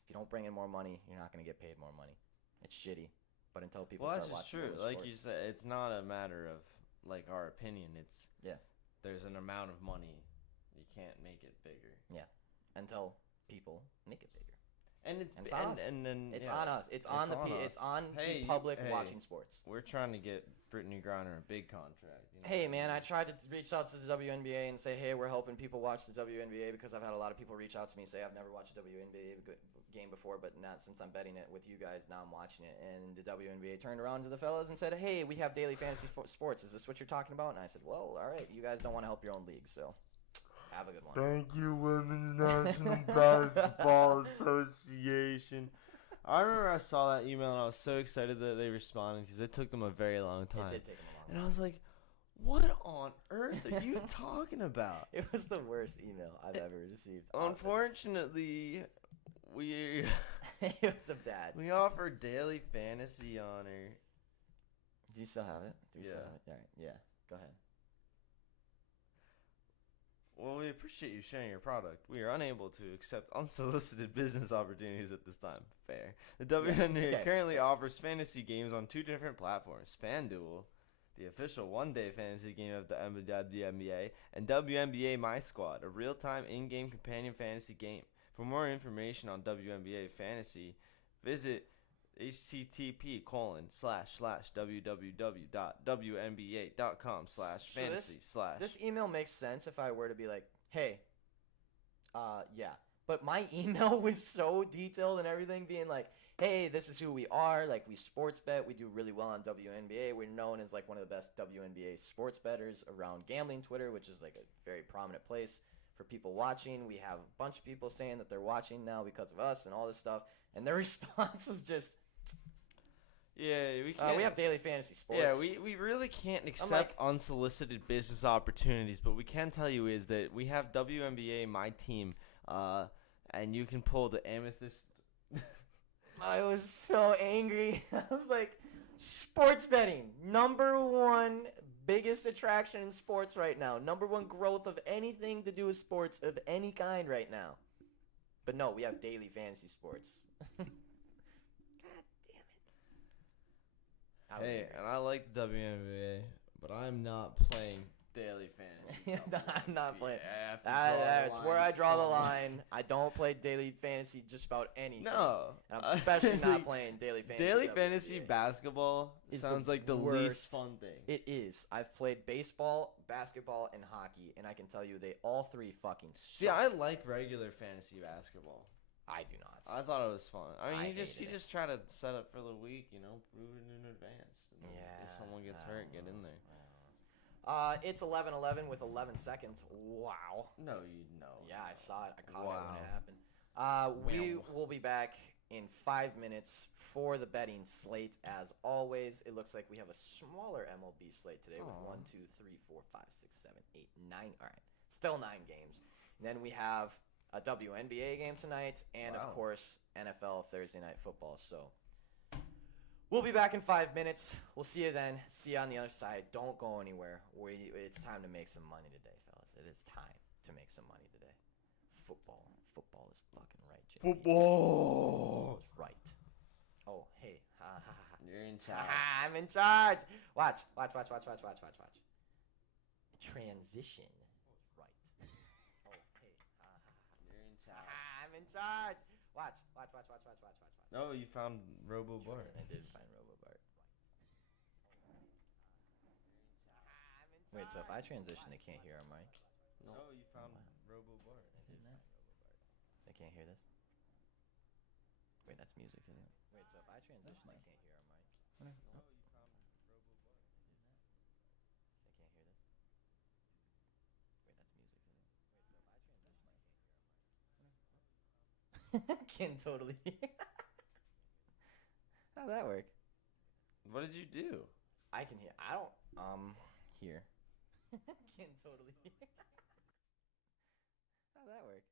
if you don't bring in more money, you're not going to get paid more money. It's shitty. But until people start watching true. Like sports, you said, it's not a matter of our opinion. It's there's an amount of money. You can't make it bigger. Yeah. Until people make it bigger. And it's on us. It's on us. It's on the public watching sports. We're trying to get Brittany Griner a big contract. Hey, man, I tried to reach out to the WNBA and say, hey, we're helping people watch the WNBA because I've had a lot of people reach out to me and say I've never watched a WNBA game before, but not since I'm betting it with you guys. Now I'm watching it. And the WNBA turned around to the fellas and said, hey, we have daily fantasy sports. Is this what you're talking about? And I said, well, all right. You guys don't want to help your own league, so have a good one. Thank you, Women's National Basketball Association. I remember I saw that email and I was so excited that they responded because it took them a very long time. It did take them a long time. And I was like, What on earth are you talking about? It was the worst email I've ever received. Unfortunately, we It was a bad. we offer daily fantasy honor. Do you still have it? Do you Yeah. still have it? All right. Yeah. Go ahead. Well, we appreciate you sharing your product. We are unable to accept unsolicited business opportunities at this time. Fair. The WNBA okay. currently offers fantasy games on 2 different platforms: FanDuel, the official one-day fantasy game of the WNBA, and WNBA My Squad, a real-time in-game companion fantasy game. For more information on WNBA fantasy, visit http://www.wnba.com/fantasy/. This email makes sense if I were to be like, hey, yeah. But my email was so detailed and everything, being like, hey, this is who we are. Like, we sports bet. We do really well on WNBA. We're known as, like, one of the best WNBA sports bettors around gambling Twitter, which is, like, a very prominent place for people watching. We have a bunch of people saying that they're watching now because of us and all this stuff. And their response was just... Yeah, we can't. We have daily fantasy sports. Yeah, we really can't accept unsolicited business opportunities, but we can tell you is that we have WNBA My Team, and you can pull the amethyst. I was so angry. I was like, sports betting, #1 biggest attraction in sports right now. #1 growth of anything to do with sports of any kind right now. But no, we have daily fantasy sports. Hey, and I like the WNBA, but I'm not playing daily fantasy. I'm not playing. Yeah, that's where I draw the line. I don't play daily fantasy just about anything. No. And I'm especially not playing daily fantasy. Daily WNBA. fantasy basketball sounds like the least fun thing. It is. I've played baseball, basketball, and hockey, and I can tell you they all three fucking suck. See, I like regular fantasy basketball. I do not. I thought it was fun. I mean, you hated just try to set up for the week, prove it in advance. Yeah. If someone gets hurt, get in there. It's 11:11 with 11 seconds. Wow. No, you know. Yeah, I saw it. I caught it Wow. when it happened. We will be back in 5 minutes for the betting slate. As always, it looks like we have a smaller MLB slate today with 1, 2, 3, 4, 5, 6, 7, 8, 9. All right, still 9 games. And then we have a WNBA game tonight, and of course NFL Thursday Night Football. So we'll be back in 5 minutes. We'll see you then. See you on the other side. Don't go anywhere. It's time to make some money today, fellas. It is time to make some money today. Football is fucking right, Jimmy. Football is right. Oh, hey. You're in charge. I'm in charge. Watch. Transition. Right. Oh, hey. You're in charge. I'm in charge. Watch. Oh, you found Robo Bart. I did find Robo Bart. Wait, so if I transition, they can't hear our mic? No, you found Robo Bart. I did not. They can't hear this? Wait, that's music, isn't it? Wait, so if I transition, they can't hear our mic? No, you found Robo Bart. They can't hear this? Wait, that's music, isn't it? Wait, so if I transition, they can't hear our mic? Can totally hear. How'd that work? What did you do? I can hear. I don't, hear. Can totally hear. How'd that work?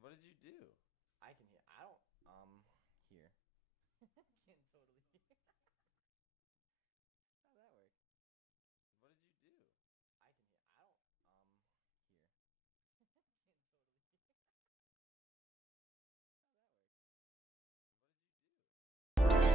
What did you do? I can hear. I don't, hear. Can totally hear. How'd that work? What did you do? I can hear. I don't, hear. Can totally hear.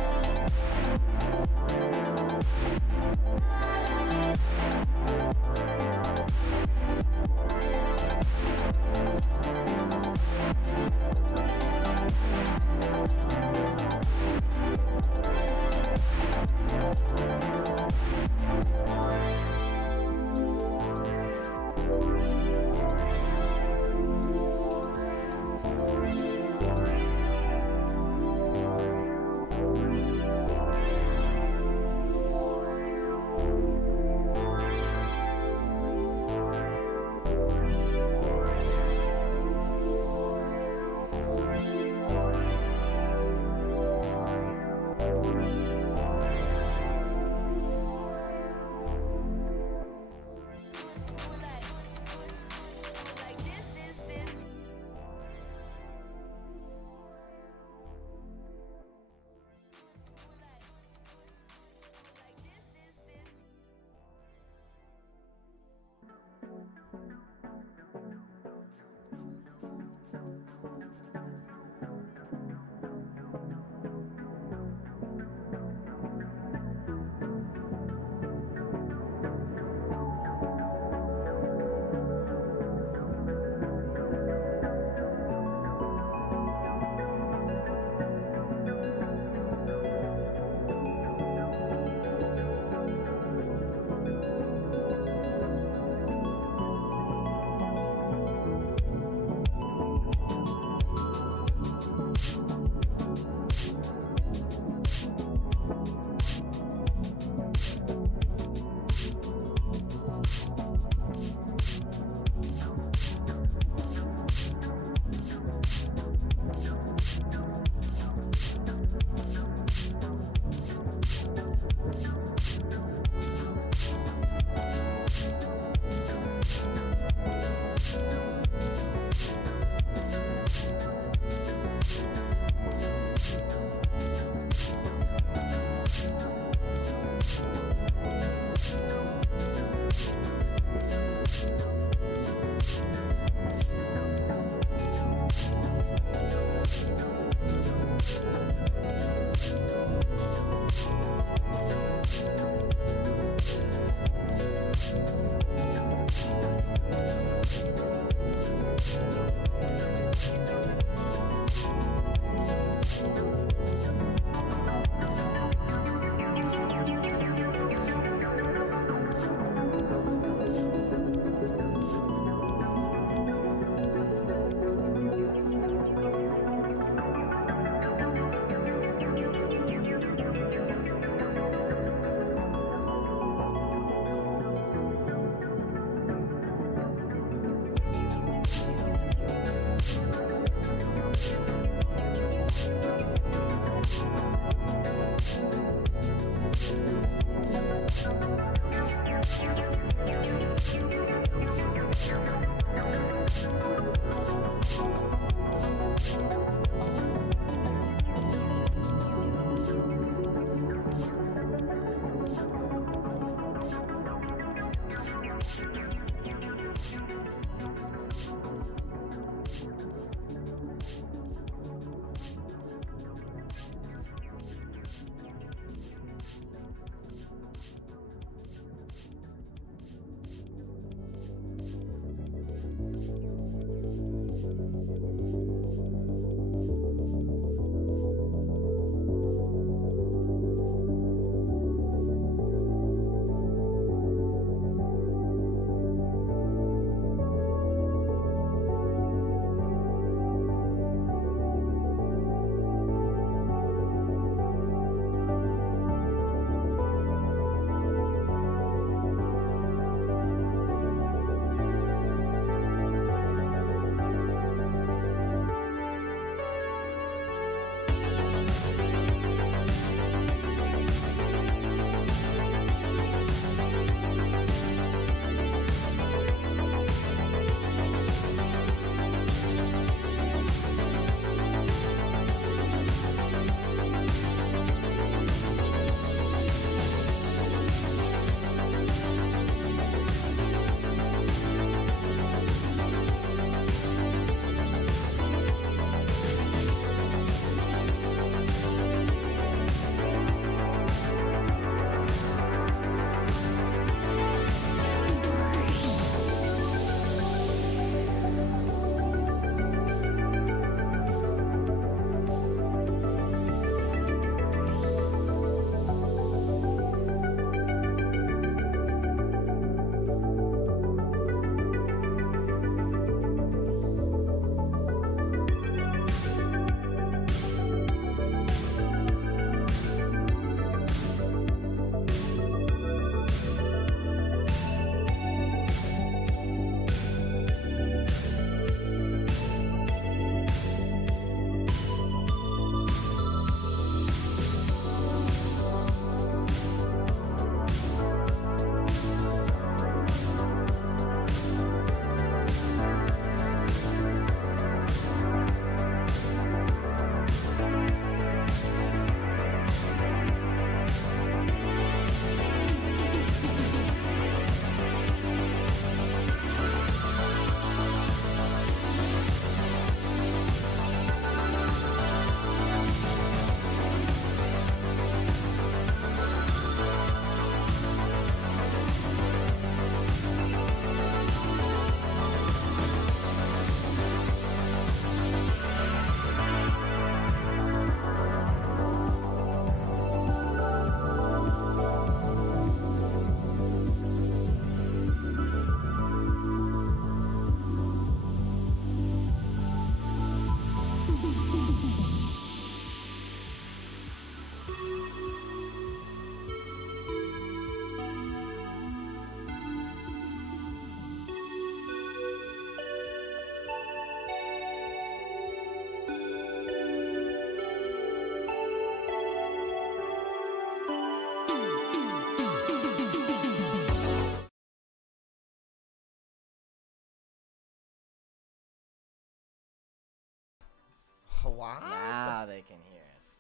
What? Now they can hear us.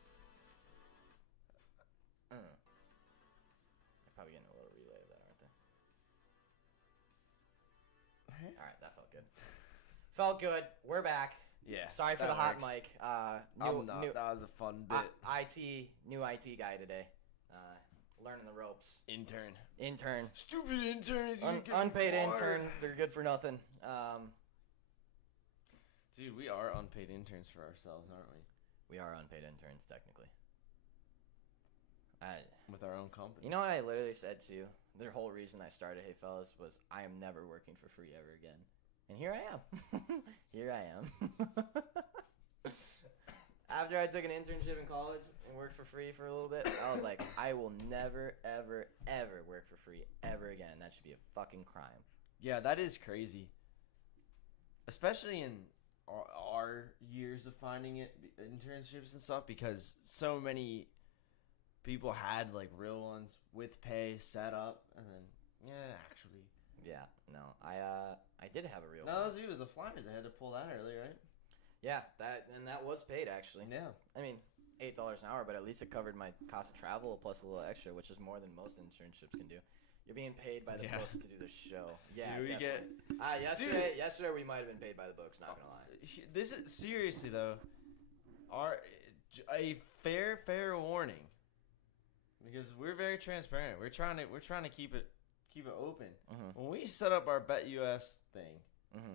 They're probably getting a little relay of that, aren't they? All right, that felt good. Felt good. We're back. Yeah. Sorry for the hot mic. That was a fun bit. New IT guy today. Learning the ropes. Intern. Stupid intern. Unpaid intern. They're good for nothing. Dude, we are unpaid interns for ourselves, aren't we? We are unpaid interns, technically. With our own company. You know what I literally said to you? The whole reason I started Hey Fellas was I am never working for free ever again. And here I am. Here I am. After I took an internship in college and worked for free for a little bit, I was like, I will never, ever, ever work for free ever again. That should be a fucking crime. Yeah, that is crazy. Especially in our years of finding internships and stuff, because so many people had like real ones with pay set up, and then actually. Yeah, no, I did have a real. No, that was you with the Flyers. I had to pull that early, right? Yeah, that was paid actually. Yeah. I mean, $8 an hour, but at least it covered my cost of travel plus a little extra, which is more than most internships can do. You're being paid by the books to do the show. Yeah, we get. Yesterday we might have been paid by the books. Not gonna lie. This is seriously though, a fair warning, because we're very transparent. We're trying to keep it open. Mm-hmm. When we set up our BetUS thing, mm-hmm.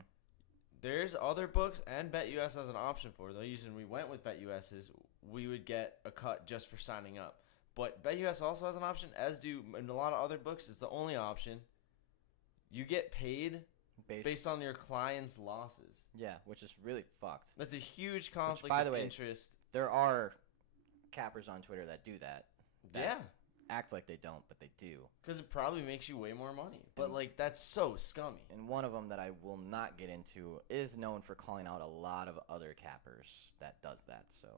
there's other books and BetUS as an option for. The reason we went with BetUS is we would get a cut just for signing up. But BetUS also has an option, as do in a lot of other books. It's the only option. You get paid based on your client's losses. Yeah, which is really fucked. That's a huge conflict of interest. There are cappers on Twitter that do that. Yeah. Act like they don't, but they do. Because it probably makes you way more money. But, that's so scummy. And one of them that I will not get into is known for calling out a lot of other cappers that does that. So,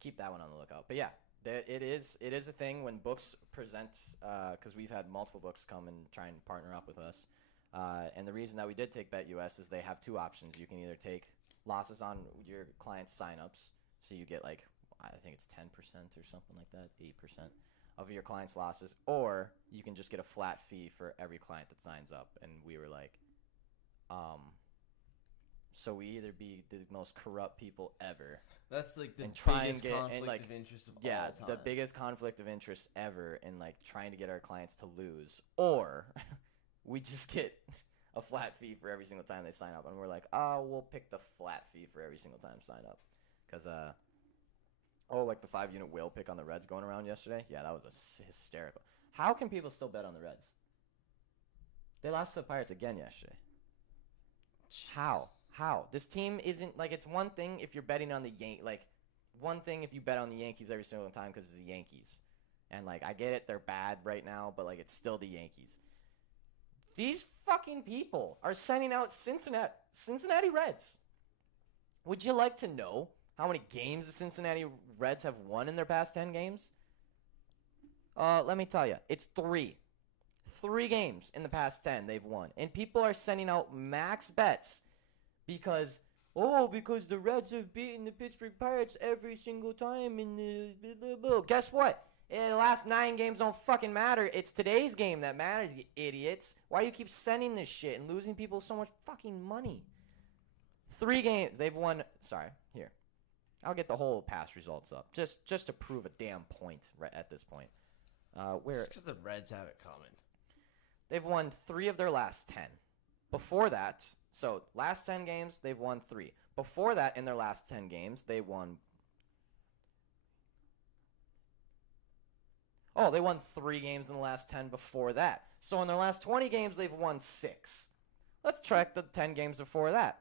keep that one on the lookout. But, yeah, it is a thing when books present, because we've had multiple books come and try and partner up with us. And the reason that we did take BetUS is they have two options. You can either take losses on your client's signups, so you get, I think it's 10% or something like that, 8%. Of your client's losses, or you can just get a flat fee for every client that signs up. And we were like, so we either be the most corrupt people ever. That's the biggest conflict of interest of all time. The biggest conflict of interest ever in trying to get our clients to lose, or we just get a flat fee for every single time they sign up. And we're like, we'll pick the flat fee for every single time sign up, because the 5-unit whale pick on the Reds going around yesterday? Yeah, that was hysterical. How can people still bet on the Reds? They lost to the Pirates again yesterday. How? This team isn't, it's one thing if you're betting on the one thing if you bet on the Yankees every single time because it's the Yankees. And, I get it, they're bad right now, but, it's still the Yankees. These fucking people are sending out Cincinnati Reds. Would you like to know how many games the Cincinnati Reds have won in their past 10 games? Let me tell you. It's 3. 3 games in the past 10 they've won. And people are sending out max bets because the Reds have beaten the Pittsburgh Pirates every single time in the blah, blah, blah. Guess what? The last 9 games don't fucking matter. It's today's game that matters, you idiots. Why do you keep sending this shit and losing people so much fucking money? 3 games. They've won. Sorry. Here. I'll get the whole past results up, just to prove a damn point right at this point. Because the Reds have it coming. They've won 3 of their last 10. Before that, so last 10 games, they've won 3. Before that, in their last 10 games, they won... they won 3 games in the last 10 before that. So in their last 20 games, they've won 6. Let's track the 10 games before that.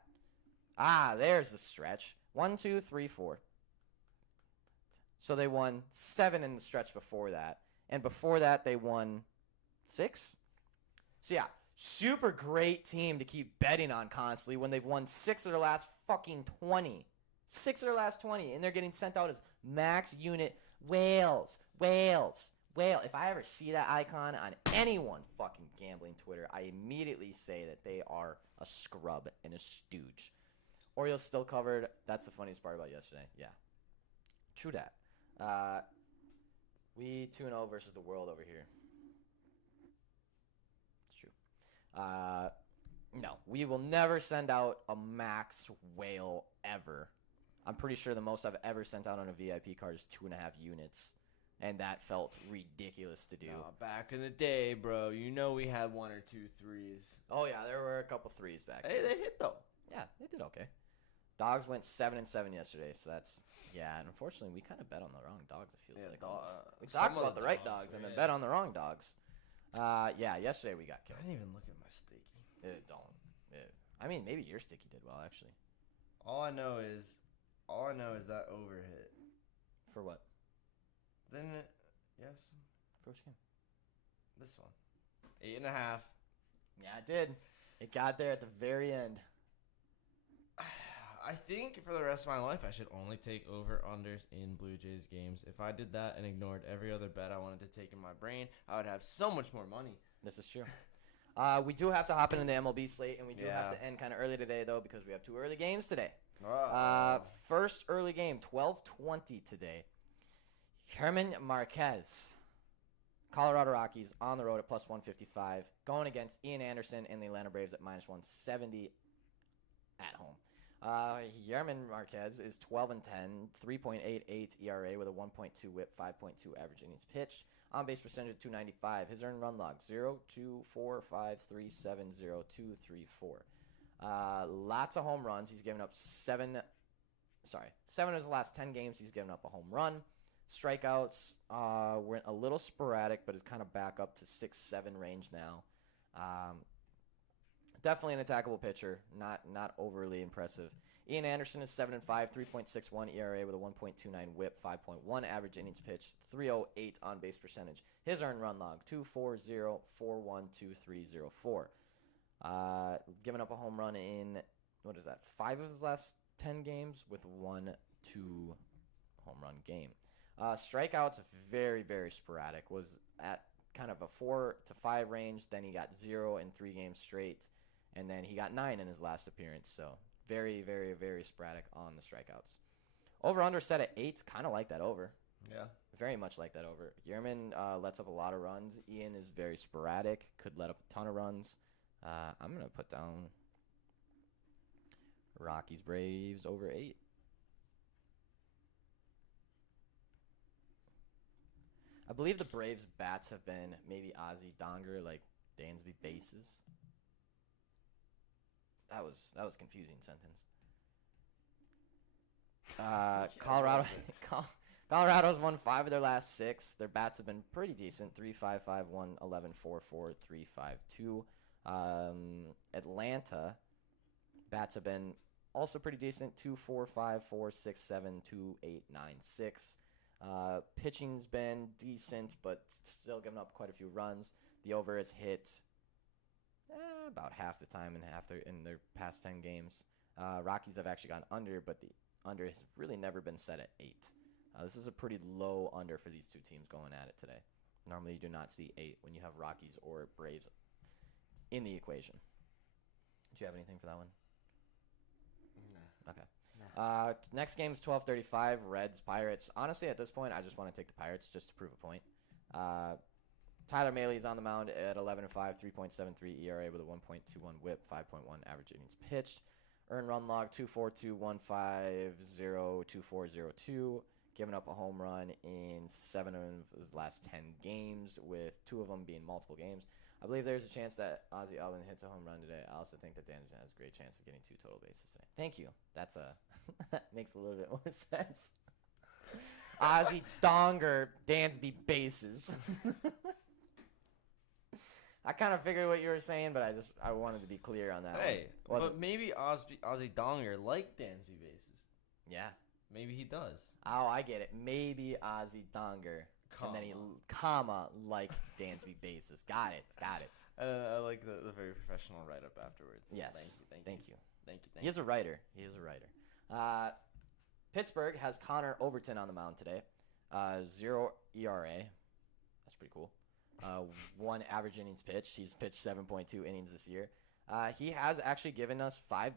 There's the stretch. 1, 2, 3, 4. So they won 7 in the stretch before that. And before that, they won 6. So yeah, super great team to keep betting on constantly when they've won 6 of their last fucking 20. 6 of their last 20. And they're getting sent out as max unit whales. If I ever see that icon on anyone's fucking gambling Twitter, I immediately say that they are a scrub and a stooge. Orioles still covered. That's the funniest part about yesterday. Yeah. True that. We 2-0 versus the world over here. It's true. No, we will never send out a max whale ever. I'm pretty sure the most I've ever sent out on a VIP card is 2.5 units. And that felt ridiculous to do. No, back in the day, bro, you know we had 1 or 2 threes. Oh, yeah, there were a couple threes back Hey, then. they hit, though. Yeah, they did okay. Dogs went 7-7 yesterday, so that's... Yeah, and unfortunately, we kind of bet on the wrong dogs, it feels like. We talked about the right dogs and then bet on the wrong dogs. Yeah, yesterday we got killed. I didn't even look at my sticky. I mean, maybe your sticky did well, actually. All I know is that over hit. For what? Didn't it? Yes. For which game? This one. 8.5. Yeah, it did. It got there at the very end. I think for the rest of my life, I should only take over-unders in Blue Jays games. If I did that and ignored every other bet I wanted to take in my brain, I would have so much more money. This is true. We do have to hop into the MLB slate, and we do have to end kind of early today, though, because we have 2 early games today. First early game, 12:20 today. Herman Marquez, Colorado Rockies, on the road at plus 155, going against Ian Anderson and the Atlanta Braves at minus 170 at home. Yerman Marquez is 12-10, 3.88 ERA with a 1.2 WHIP, 5.2 average innings pitched. On base percentage of 295. His earned run log 0, 2, 4, 5, 3, 7, 0, 2, 3, 4. Lots of home runs. He's given up 7 of his last 10 games. He's given up a home run. Strikeouts were a little sporadic, but is kind of back up to 6-7 range now. Definitely an attackable pitcher, not overly impressive. Ian Anderson is 7-5, 3.61 ERA with a 1.29 WHIP, 5.1 average innings pitched, 308 on base percentage. His earned run log 240, 41, 2304. Giving up a home run in 5 of his last 10 games with 1-2 home run game. Strikeouts very, very sporadic. Was at kind of a 4 to 5 range. Then he got 0 in 3 games straight. And then he got 9 in his last appearance. So very, very, very sporadic on the strikeouts. Over-under set at 8. Kind of like that over. Yeah. Very much like that over. Yerman lets up a lot of runs. Ian is very sporadic. Could let up a ton of runs. I'm going to put down Rockies Braves over 8. I believe the Braves' bats have been maybe Ozzie Donger, like Dansby bases. That was a confusing sentence. Colorado's won 5 of their last 6. Their bats have been pretty decent. 3-5-5-1, 11-4-4, 3-5-2. Atlanta bats have been also pretty decent. 2-4-5-4, 6-7, 2-8-9-6. Pitching's been decent, but still giving up quite a few runs. The over has hit about half the time in their past 10 games. Rockies have actually gone under, but the under has really never been set at 8. This is a pretty low under for these two teams going at it today. Normally you do not see 8 when you have Rockies or Braves in the equation. Do you have anything for that one? No. Okay. Next game is 12:35. Reds Pirates. Honestly, at this point, I just want to take the Pirates just to prove a point. Tyler Mahley's on the mound at 11-5, 3.73 ERA with a 1.21 WHIP, 5.1 average innings pitched. Earned run log 242, 150, 2402. Giving up a home run in 7 of his last 10 games, with 2 of them being multiple games. I believe there's a chance that Ozzie Alvin hits a home run today. I also think that Dansby has a great chance of getting 2 total bases today. Thank you. That makes a little bit more sense. Ozzie Donger, Dansby bases. I kind of figured what you were saying, but I wanted to be clear on that. Hey, but maybe Ozzie Donger like Dansby bases. Yeah. Maybe he does. Oh, I get it. Maybe Ozzie Donger. And then he, like Dansby bases. Got it. I like the very professional write-up afterwards. Yes. Thank you. He is a writer. Pittsburgh has Connor Overton on the mound today. 0 ERA. That's pretty cool. 1 average innings pitched. He's pitched 7.2 innings this year. He has actually given us 5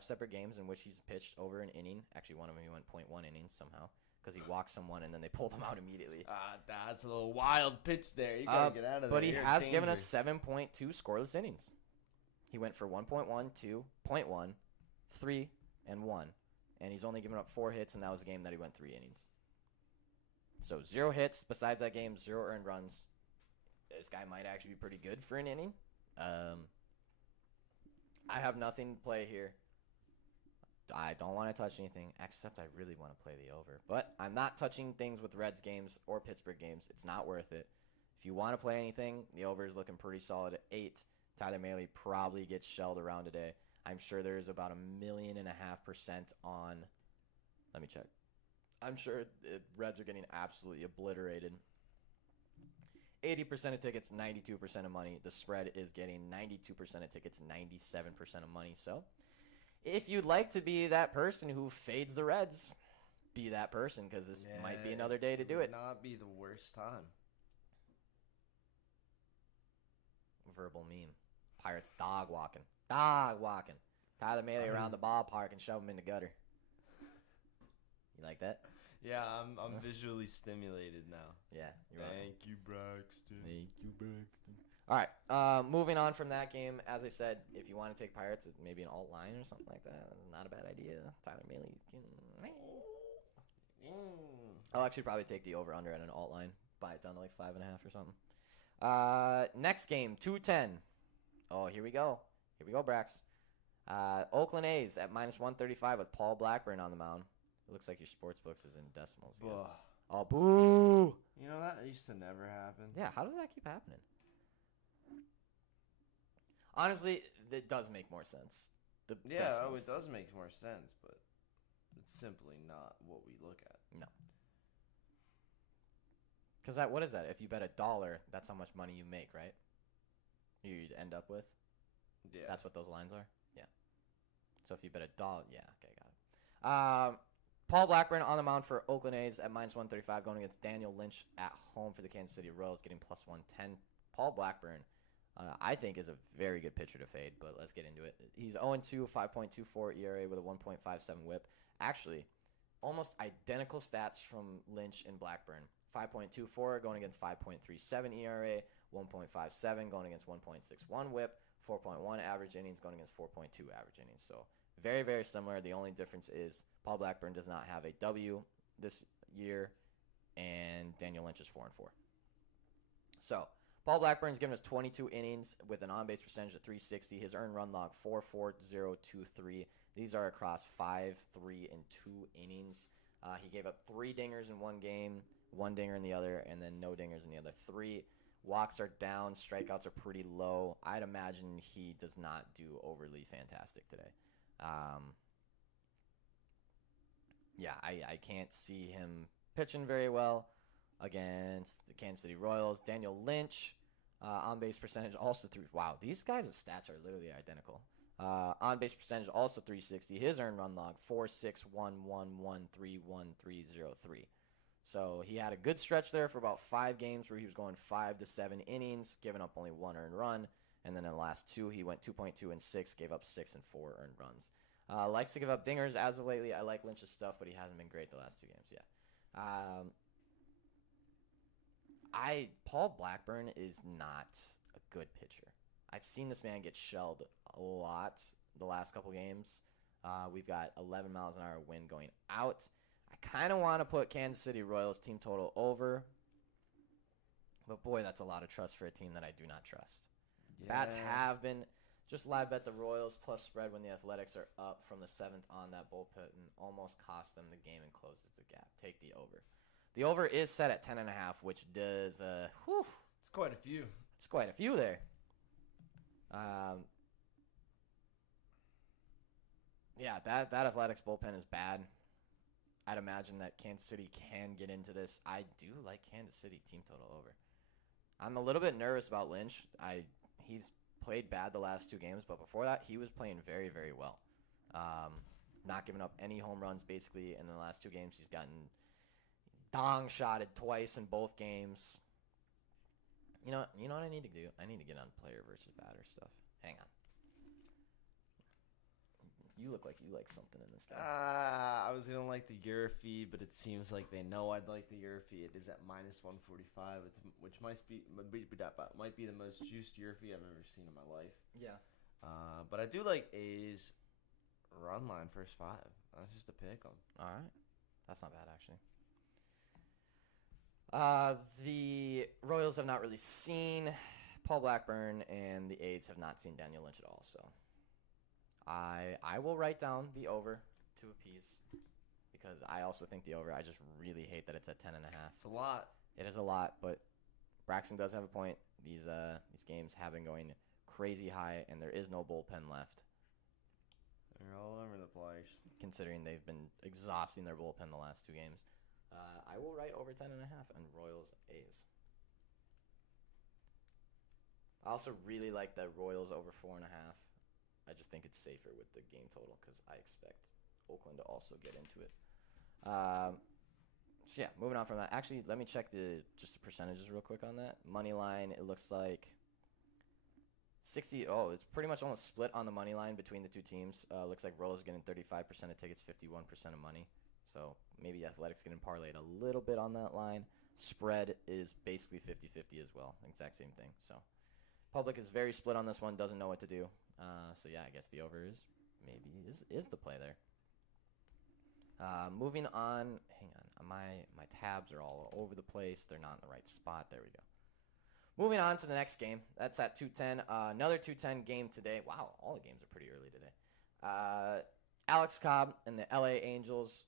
separate games in which he's pitched over an inning. Actually, one of them he went .1 innings somehow because he walked someone and then they pulled him out immediately. That's a little wild pitch there. You gotta get out of there. But he has given us 7.2 scoreless innings. He went for 1.1, 2.1, 3, and 1. And he's only given up 4 hits, and that was the game that he went 3 innings. So 0 hits besides that game, 0 earned runs. This guy might actually be pretty good for an inning. I have nothing to play here. I don't want to touch anything, except I really want to play the over. But I'm not touching things with Reds games or Pittsburgh games. It's not worth it. If you want to play anything, the over is looking pretty solid at 8. Tyler Mahle probably gets shelled around today. I'm sure there's about 1.5 million on. Let me check. I'm sure the Reds are getting absolutely obliterated. 80% of tickets, 92% of money. The spread is getting 92% of tickets, 97% of money. So, if you'd like to be that person who fades the Reds, be that person because this might be another day to do it. Not be the worst time. Verbal meme. Pirates dog walking. Dog walking. Tyler Mahle around the ballpark and shove him in the gutter. You like that? Yeah, I'm visually stimulated now. Yeah, you're welcome. Thank you, Braxton. Thank you, Braxton. All right, moving on from that game. As I said, if you want to take Pirates, maybe an alt line or something like that. Not a bad idea. Tyler Mahle can. I'll actually probably take the over under at an alt line. Buy it down to like 5.5 or something. Next game, 210. Oh, here we go. Here we go, Brax. Oakland A's at -135 with Paul Blackburn on the mound. It looks like your sports books is in decimals. Oh, boo! You know, that used to never happen. Yeah, how does that keep happening? Honestly, it does make more sense. It does make more sense, but it's simply not what we look at. No. Because what is that? If you bet $1, that's how much money you make, right? You'd end up with? Yeah. That's what those lines are? Yeah. So if you bet $1, yeah, okay, got it. Paul Blackburn on the mound for Oakland A's at -135 going against Daniel Lynch at home for the Kansas City Royals getting +110. Paul Blackburn, I think, is a very good pitcher to fade, but let's get into it. He's 0-2, 5.24 ERA with a 1.57 whip. Actually, almost identical stats from Lynch and Blackburn. 5.24 going against 5.37 ERA, 1.57 going against 1.61 whip, 4.1 average innings going against 4.2 average innings. So very, very similar. The only difference is Paul Blackburn does not have a W this year, and Daniel Lynch is 4-4. So Paul Blackburn's given us 22 innings with an on-base percentage of .360. His earned run log 4.4023. These are across 5, 3, and 2 innings. He gave up 3 dingers in one game, 1 dinger in the other, and then no dingers in the other 3. Walks are down. Strikeouts are pretty low. I'd imagine he does not do overly fantastic today. I can't see him pitching very well against the Kansas City Royals. Daniel Lynch, on-base percentage also wow, these guys' stats are literally identical. On-base percentage also .360. His earned run log 4.6111311303. So he had a good stretch there for about 5 games where he was going 5 to 7 innings, giving up only 1 earned run. And then in the last 2, he went 2.2 and 6, gave up 6 and 4 earned runs. Likes to give up dingers as of lately. I like Lynch's stuff, but he hasn't been great the last 2 games. Yeah. Paul Blackburn is not a good pitcher. I've seen this man get shelled a lot the last couple games. We've got 11 miles an hour wind going out. I kind of want to put Kansas City Royals team total over. But boy, that's a lot of trust for a team that I do not trust. Yeah. Bats have been just live bet the Royals plus spread when the Athletics are up from the 7th on that bullpen and almost cost them the game and closes the gap. Take the over. The over is set at 10.5, which does it's quite a few. It's quite a few there. That Athletics bullpen is bad. I'd imagine that Kansas City can get into this. I do like Kansas City team total over. I'm a little bit nervous about Lynch. He's played bad the last 2 games, but before that, he was playing very, very well. Not giving up any home runs, basically. In the last 2 games, he's gotten dong-shotted twice in both games. You know what I need to do? I need to get on player versus batter stuff. Hang on. You look like you like something in this game. I was gonna like the Euro-fee, but it seems like they know I'd like the Euro-fee. It is at -145, which might be the most juiced Euro-fee I've ever seen in my life. Yeah. But I do like A's run line first 5. That's just a pick 'em. All right. That's not bad, actually. The Royals have not really seen Paul Blackburn, and the A's have not seen Daniel Lynch at all. So I will write down the over to appease, because I also think the over. I just really hate that it's at 10.5. It's a lot. It is a lot, but Braxton does have a point. These games have been going crazy high, and there is no bullpen left. They're all over the place. Considering they've been exhausting their bullpen the last 2 games. I will write over 10.5 and Royals A's. I also really like the Royals over 4.5. I just think it's safer with the game total because I expect Oakland to also get into it. So yeah, moving on from that. Actually, let me check the percentages real quick on that. Money line, it looks like 60. Oh, it's pretty much almost split on the money line between the two teams. Looks like Royals getting 35% of tickets, 51% of money. So maybe Athletics getting parlayed a little bit on that line. Spread is basically 50-50 as well. Exact same thing. So public is very split on this one. Doesn't know what to do. So yeah, I guess the over is the play there. Moving on. Hang on. My tabs are all over the place. They're not in the right spot. There we go. Moving on to the next game. That's at 2:10. Another 2:10 game today. Wow, all the games are pretty early today. Alex Cobb and the LA Angels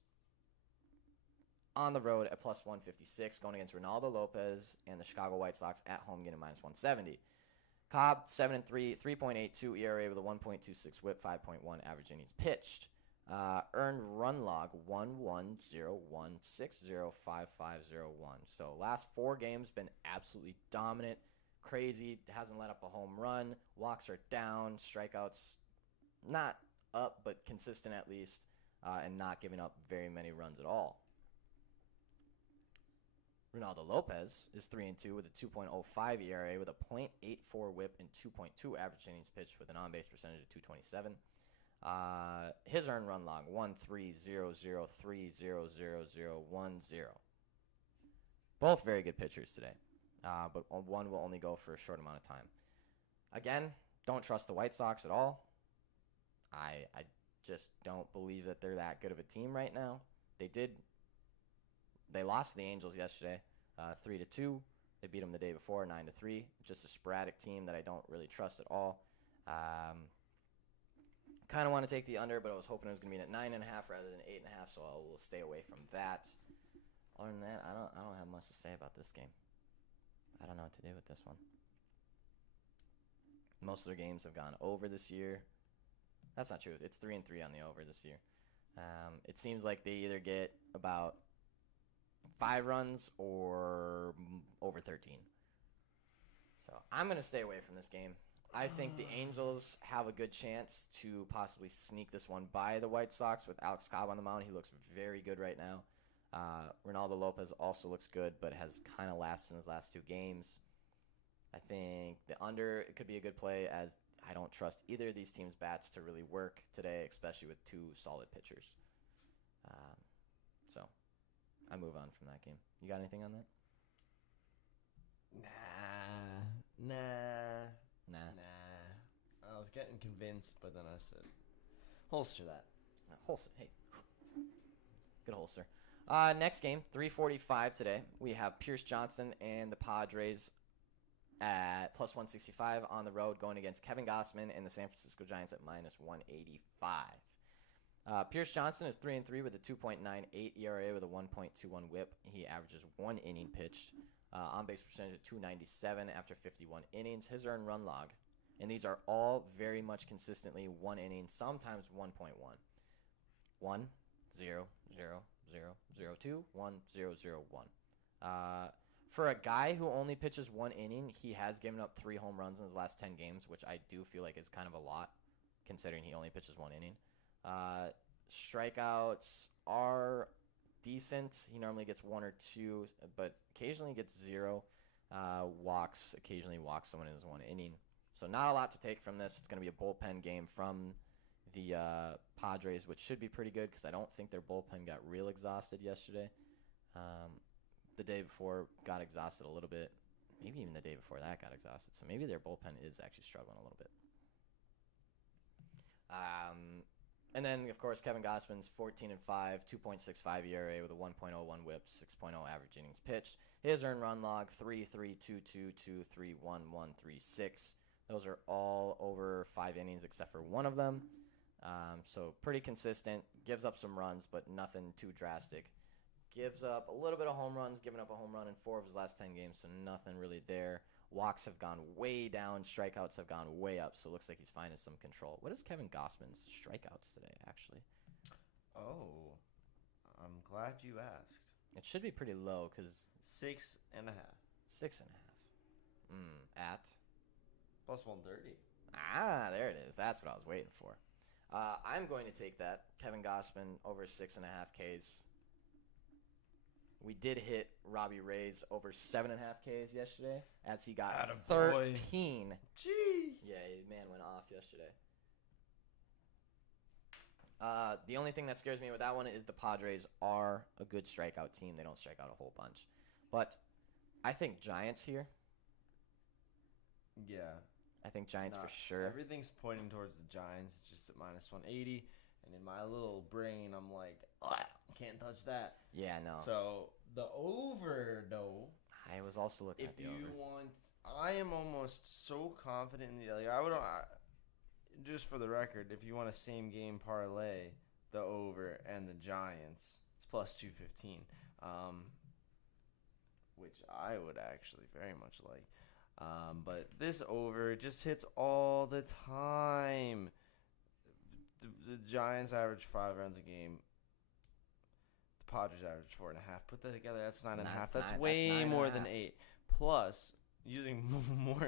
on the road at +156, going against Ronaldo Lopez and the Chicago White Sox at home getting -170. Cobb, 7-3, 3.82 ERA with a 1.26 whip, 5.1 average innings pitched. Earned run log 11016055501. So last 4 games been absolutely dominant, crazy. Hasn't let up a home run. Walks are down. Strikeouts not up, but consistent at least, and not giving up very many runs at all. Ronaldo Lopez is 3-2 with a 2.05 ERA with a .84 whip and 2.2 average innings pitched with an on-base percentage of .227. His earned run log 13003000010. Both very good pitchers today, but one will only go for a short amount of time. Again, don't trust the White Sox at all. I just don't believe that they're that good of a team right now. They lost to the Angels yesterday, 3-2. They beat them the day before, 9-3. Just a sporadic team that I don't really trust at all. Kind of want to take the under, but I was hoping it was going to be at 9.5 rather than 8.5, so I will stay away from that. Other than that, I don't have much to say about this game. I don't know what to do with this one. Most of their games have gone over this year. That's not true. It's 3-3 on the over this year. It seems like they either get about 5 runs or over 13. So I'm going to stay away from this game. I think the Angels have a good chance to possibly sneak this one by the White Sox with Alex Cobb on the mound. He looks very good right now. Ronaldo Lopez also looks good, but has kind of lapsed in his last 2 games. I think the under, it could be a good play, as I don't trust either of these teams' bats to really work today, especially with 2 solid pitchers. So I move on from that game. You got anything on that? Nah. I was getting convinced, but then I said, holster that. Holster. Hey. Good holster. Next game, 3:45 today. We have Pierce Johnson and the Padres at +165 on the road, going against Kevin Gausman and the San Francisco Giants at -185. Pierce Johnson is 3-3 with a 2.98 ERA with a 1.21 whip. He averages 1 inning pitched. On-base percentage of .297 after 51 innings. His earned run log, and these are all very much consistently 1 inning, sometimes 1.1. 1, 0, 0, 0, 0, 2, 1, 0, 0, 1. For a guy who only pitches 1 inning, he has given up 3 home runs in his last 10 games, which I do feel like is kind of a lot, considering he only pitches 1 inning. Strikeouts are decent. He normally gets 1 or 2, but occasionally gets 0. Occasionally walks someone in his 1 inning. So not a lot to take from this. It's going to be a bullpen game from the Padres, which should be pretty good because I don't think their bullpen got real exhausted yesterday. The day before got exhausted a little bit. Maybe even the day before that got exhausted. So maybe their bullpen is actually struggling a little bit. And then, of course, Kevin Gausman's 14-5, 2.65 ERA with a 1.01 WHIP, 6.0 average innings pitched. His earned run log 3.3222311136. Those are all over 5 innings except for one of them. So pretty consistent. Gives up some runs, but nothing too drastic. Gives up a little bit of home runs, giving up a home run in 4 of his last 10 games, so nothing really there. Walks have gone way down. Strikeouts have gone way up, so it looks like he's finding some control. What is Kevin Gausman's strikeouts today, actually? Oh, I'm glad you asked. It should be pretty low because 6.5. 6.5. At? Plus 130. Ah, there it is. That's what I was waiting for. I'm going to take that. Kevin Gausman over 6.5 Ks. We did hit Robbie Ray's over 7.5 Ks yesterday as he got 13. Gee. Yeah, man went off yesterday. The only thing that scares me with that one is the Padres are a good strikeout team. They don't strike out a whole bunch. But I think Giants here. Yeah. I think Giants for sure. Everything's pointing towards the Giants, just at minus 180. And in my little brain, I'm like, can't touch that. Yeah, no. So the over, though. I was also looking at the over. If you want, I am almost so confident in the. Like I would, just for the record, if you want a same game parlay, the over and the Giants, it's plus 215. Which I would actually very much like. But this over just hits all the time. The Giants average 5 runs a game. The Padres average 4.5. Put that together, that's 9.5. That's way more than 8. Plus, using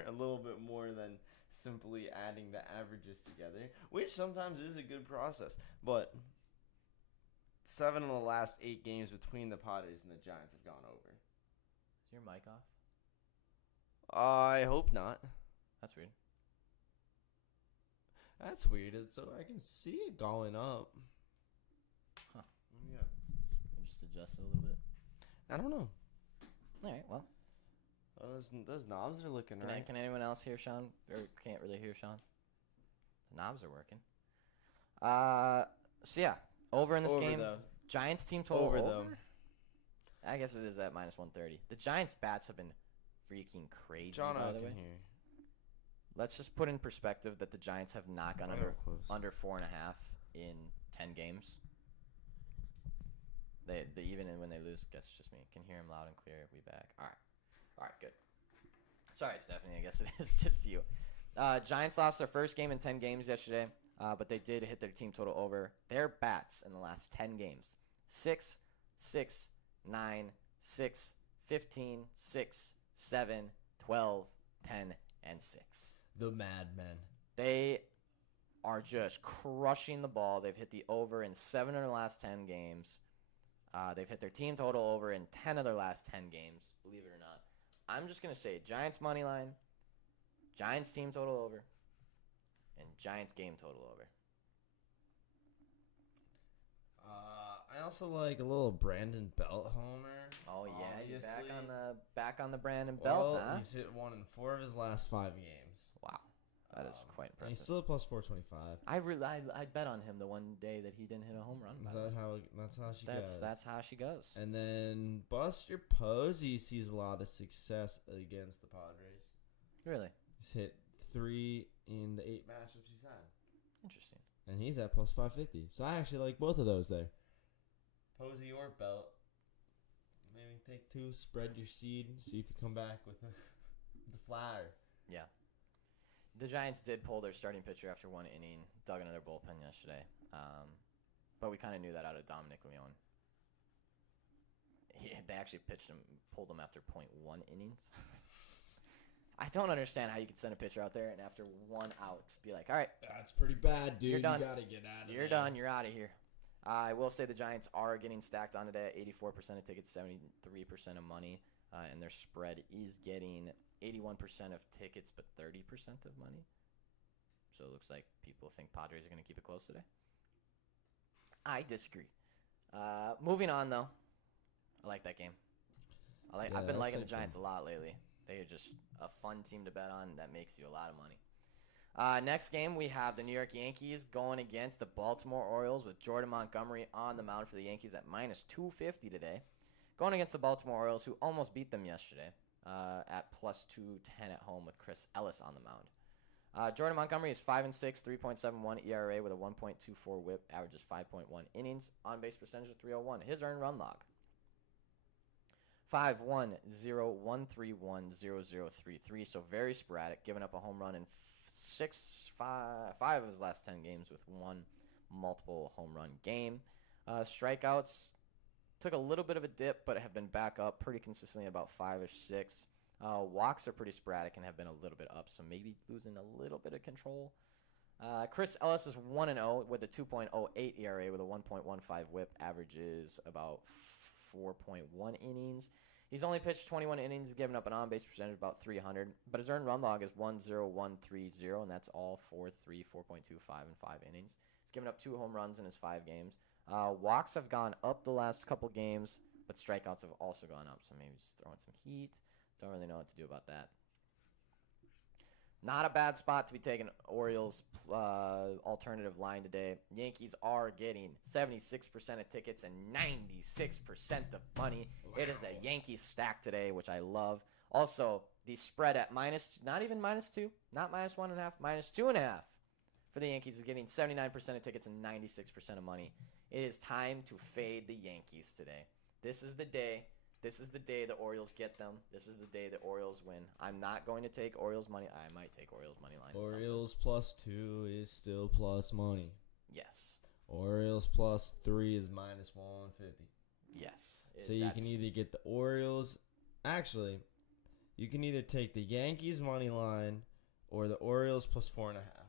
a little bit more than simply adding the averages together, which sometimes is a good process. But 7 of the last 8 games between the Padres and the Giants have gone over. Is your mic off? I hope not. That's weird. That's weird. So I can see it going up. Huh. Yeah. You just adjust it a little bit. I don't know. All right. Well. Those knobs are looking right. Can anyone else hear Sean? Or can't really hear Sean. The knobs are working. So yeah, over in this game. Though. Giants team total over. Though. I guess it is at minus 130. The Giants bats have been freaking crazy. John, by the way. Here. Let's just put in perspective that the Giants have not gone under 4.5 in 10 games. They even when they lose, guess it's just me. Can hear him loud and clear. We back. All right, good. Sorry, Stephanie. I guess it is just you. Giants lost their first game in 10 games yesterday, but they did hit their team total over. Their bats in the last 10 games: 6, 6, 9, 6, 15, 6, 7, 12, 10, and 6. The Madmen. They are just crushing the ball. They've hit the over in 7 of their last 10 games. They've hit their team total over in 10 of their last 10 games, believe it or not. I'm just going to say Giants money line, Giants team total over, and Giants game total over. I also like a little Brandon Belt homer. Oh yeah, you're back on the Brandon Belt, huh? He's hit 1 in 4 of his last 5 games. Wow, that is quite impressive. And he's still at plus 425. I bet on him the one day that he didn't hit a home run. That's how she goes. That's how she goes. And then Buster Posey sees a lot of success against the Padres. Really? He's hit 3 in the 8 matchups he's had. Interesting. And he's at plus 550. So I actually like both of those there. Posey or Belt. Maybe take 2, spread your seed, see if you come back with the flyer. Yeah. The Giants did pull their starting pitcher after 1 inning, dug into their bullpen yesterday. But we kind of knew that out of Dominic Leone. They actually pulled him after 0.1 innings. I don't understand how you could send a pitcher out there and after 1 out be like, all right. That's pretty bad, dude. You're done. You got to get out of You're done. You're out of here. I will say the Giants are getting stacked on today. 84% of tickets, 73% of money. And their spread is getting 81% of tickets, but 30% of money. So it looks like people think Padres are going to keep it close today. I disagree. Moving on, though. I like that game. I've been liking the Giants a lot lately. They are just a fun team to bet on that makes you a lot of money. Next game, we have the New York Yankees going against the Baltimore Orioles with Jordan Montgomery on the mound for the Yankees at minus 250 today. Going against the Baltimore Orioles, who almost beat them yesterday at plus 210 at home with Chris Ellis on the mound. Jordan Montgomery is 5-6, 3.71 ERA with a 1.24 WHIP, averages 5.1 innings, on base percentage of 301. His earned run log 5-1-0-1-3-1-0-0-3-3. So very sporadic, giving up a home run in five of his last 10 games with one multiple home run game. Strikeouts took a little bit of a dip, but have been back up pretty consistently, about 5 or 6. Walks are pretty sporadic and have been a little bit up, so maybe losing a little bit of control. Chris Ellis is 1-0 with a 2.08 ERA with a 1.15 WHIP, averages about 4.1 innings. He's only pitched 21 innings, giving up an on-base percentage of about 300, but his earned run log is 1-0-1-3-0, and that's all 4.3, 4.25, and 5 innings. He's given up 2 home runs in his 5 games. Walks have gone up the last couple games, but strikeouts have also gone up, so maybe just throwing some heat. Don't really know what to do about that. Not a bad spot to be taking Orioles alternative line today. Yankees are getting 76% of tickets and 96% of money. Wow. It is a Yankee stack today, which I love. Also, the spread at not even -2, not -1.5, -2.5 for the Yankees is getting 79% of tickets and 96% of money. It is time to fade the Yankees today. This is the day. This is the day the Orioles get them. This is the day the Orioles win. I'm not going to take Orioles money. I might take Orioles money line. Orioles +2 is still plus money. Yes. Orioles +3 is -150. Yes. So you can either get the Orioles. Actually, you can either take the Yankees money line or the Orioles +4.5.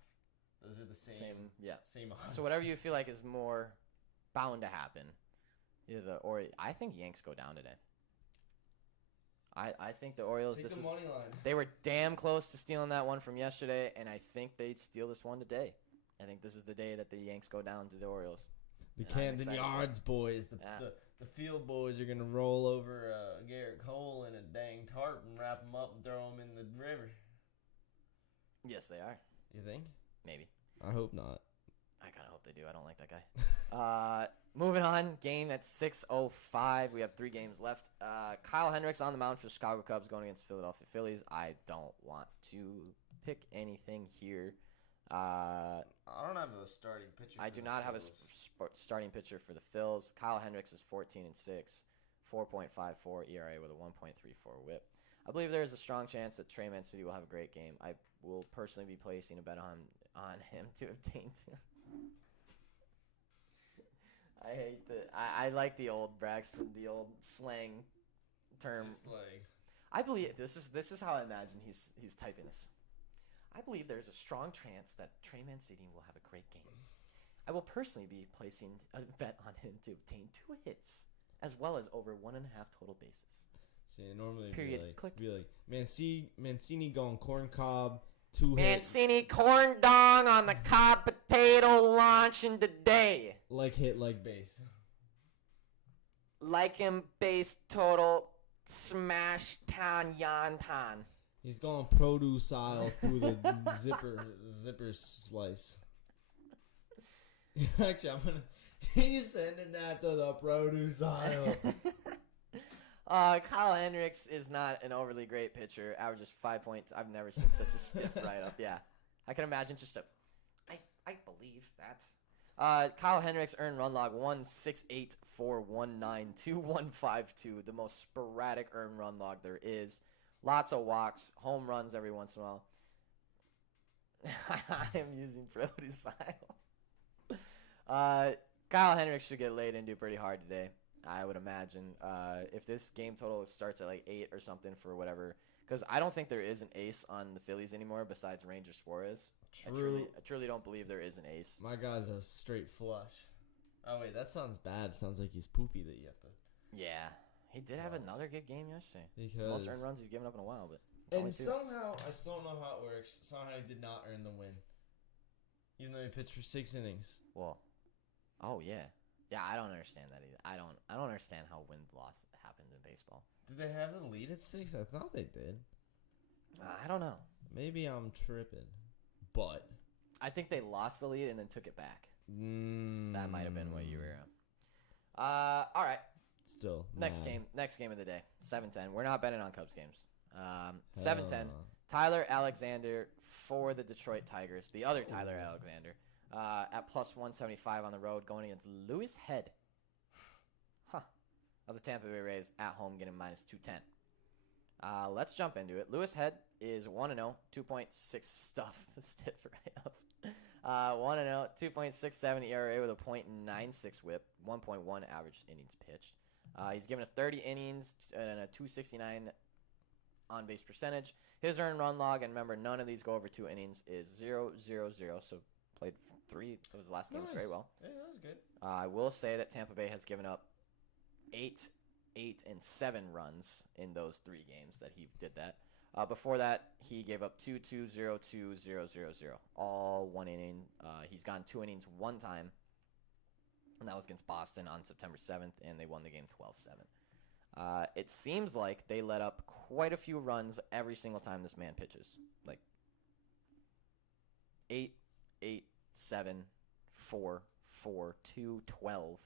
Those are the same. Yeah. Same odds. So whatever you feel like is more bound to happen. I think Yanks go down today. I think the Orioles. Take the money line. They were damn close to stealing that one from yesterday, and I think they'd steal this one today. I think this is the day that the Yanks go down to the Orioles. The Camden Yards boys, the field boys are gonna roll over Garrett Cole in a dang tarp and wrap him up and throw him in the river. Yes, they are. You think? Maybe. I hope not. I kind of hope they do. I don't like that guy. Moving on, game at 6:05. We have 3 games left. Kyle Hendricks on the mound for the Chicago Cubs going against Philadelphia Phillies. I don't want to pick anything here. I don't have a starting pitcher. I do not have a starting pitcher for the Phils. Kyle Hendricks is 14-6, 4.54 ERA with a 1.34 WHIP. I believe there is a strong chance that Trey Mancini will have a great game. I will personally be placing a bet on him to obtain 2. I hate I like the old Braxton, the old slang term. Just like, I believe this is how I imagine he's typing this. I believe there is a strong chance that Trey Mancini will have a great game. I will personally be placing a bet on him to obtain 2 hits, as well as over 1.5 total bases. See, normally period. Be like Mancini going corn cob. 2 hits. Mancini corn dong on the cob potato launching today. Like hit, like base. Like him base total smash tan yan tan. He's going produce aisle through the zipper slice. Actually, he's sending that to the produce aisle. Kyle Hendricks is not an overly great pitcher. Averages 5 points. I've never seen such a stiff write-up. Yeah. I can imagine I believe that. Kyle Hendricks earned run log 1.684192.152. The most sporadic earned run log there is. Lots of walks, home runs every once in a while. I am using produce aisle. Kyle Hendricks should get laid into pretty hard today, I would imagine. If this game total starts at like 8 or something for whatever, because I don't think there is an ace on the Phillies anymore besides Ranger Suarez. True. I truly don't believe there is an ace. My guy's a straight flush. Oh wait, that sounds bad. It sounds like he's poopy that you have to. Yeah, he did have another good game yesterday. It's the Because most earned runs he's given up in a while, but and somehow I still don't know how it works. Somehow he did not earn the win. Even though he pitched for 6 innings. Well, oh yeah. Yeah, I don't understand that either. I don't understand how win-loss happens in baseball. Did they have the lead at 6? I thought they did. I don't know. Maybe I'm tripping. But I think they lost the lead and then took it back. That might have been what you were. All right. Still. Next game of the day. 7-10. We're not betting on Cubs games. 7-10. Tyler Alexander for the Detroit Tigers. The other Tyler Alexander. At plus 175 on the road, going against Lewis Head. Of the Tampa Bay Rays at home, getting minus 210. Let's jump into it. Lewis Head is 1-0, 2.6 stuff. Stiff right up. 1-0, 2.67 ERA with a .96 whip, 1.1 average innings pitched. He's given us 30 innings and a 269 on base percentage. His earned run log, and remember, none of these go over 2 innings, is 0-0-0. So played 3 of his last games very well. Yeah, that was good. I will say that Tampa Bay has given up 8, and 7 runs in those 3 games that he did that. Before that, he gave up 2-2-0-2-0-0-0, all 1 inning. He's gone 2 innings 1 time, and that was against Boston on September 7th, and they won the game 12-7. It seems like they let up quite a few runs every single time this man pitches. Like 8, 7, 4, 4, 2, 12,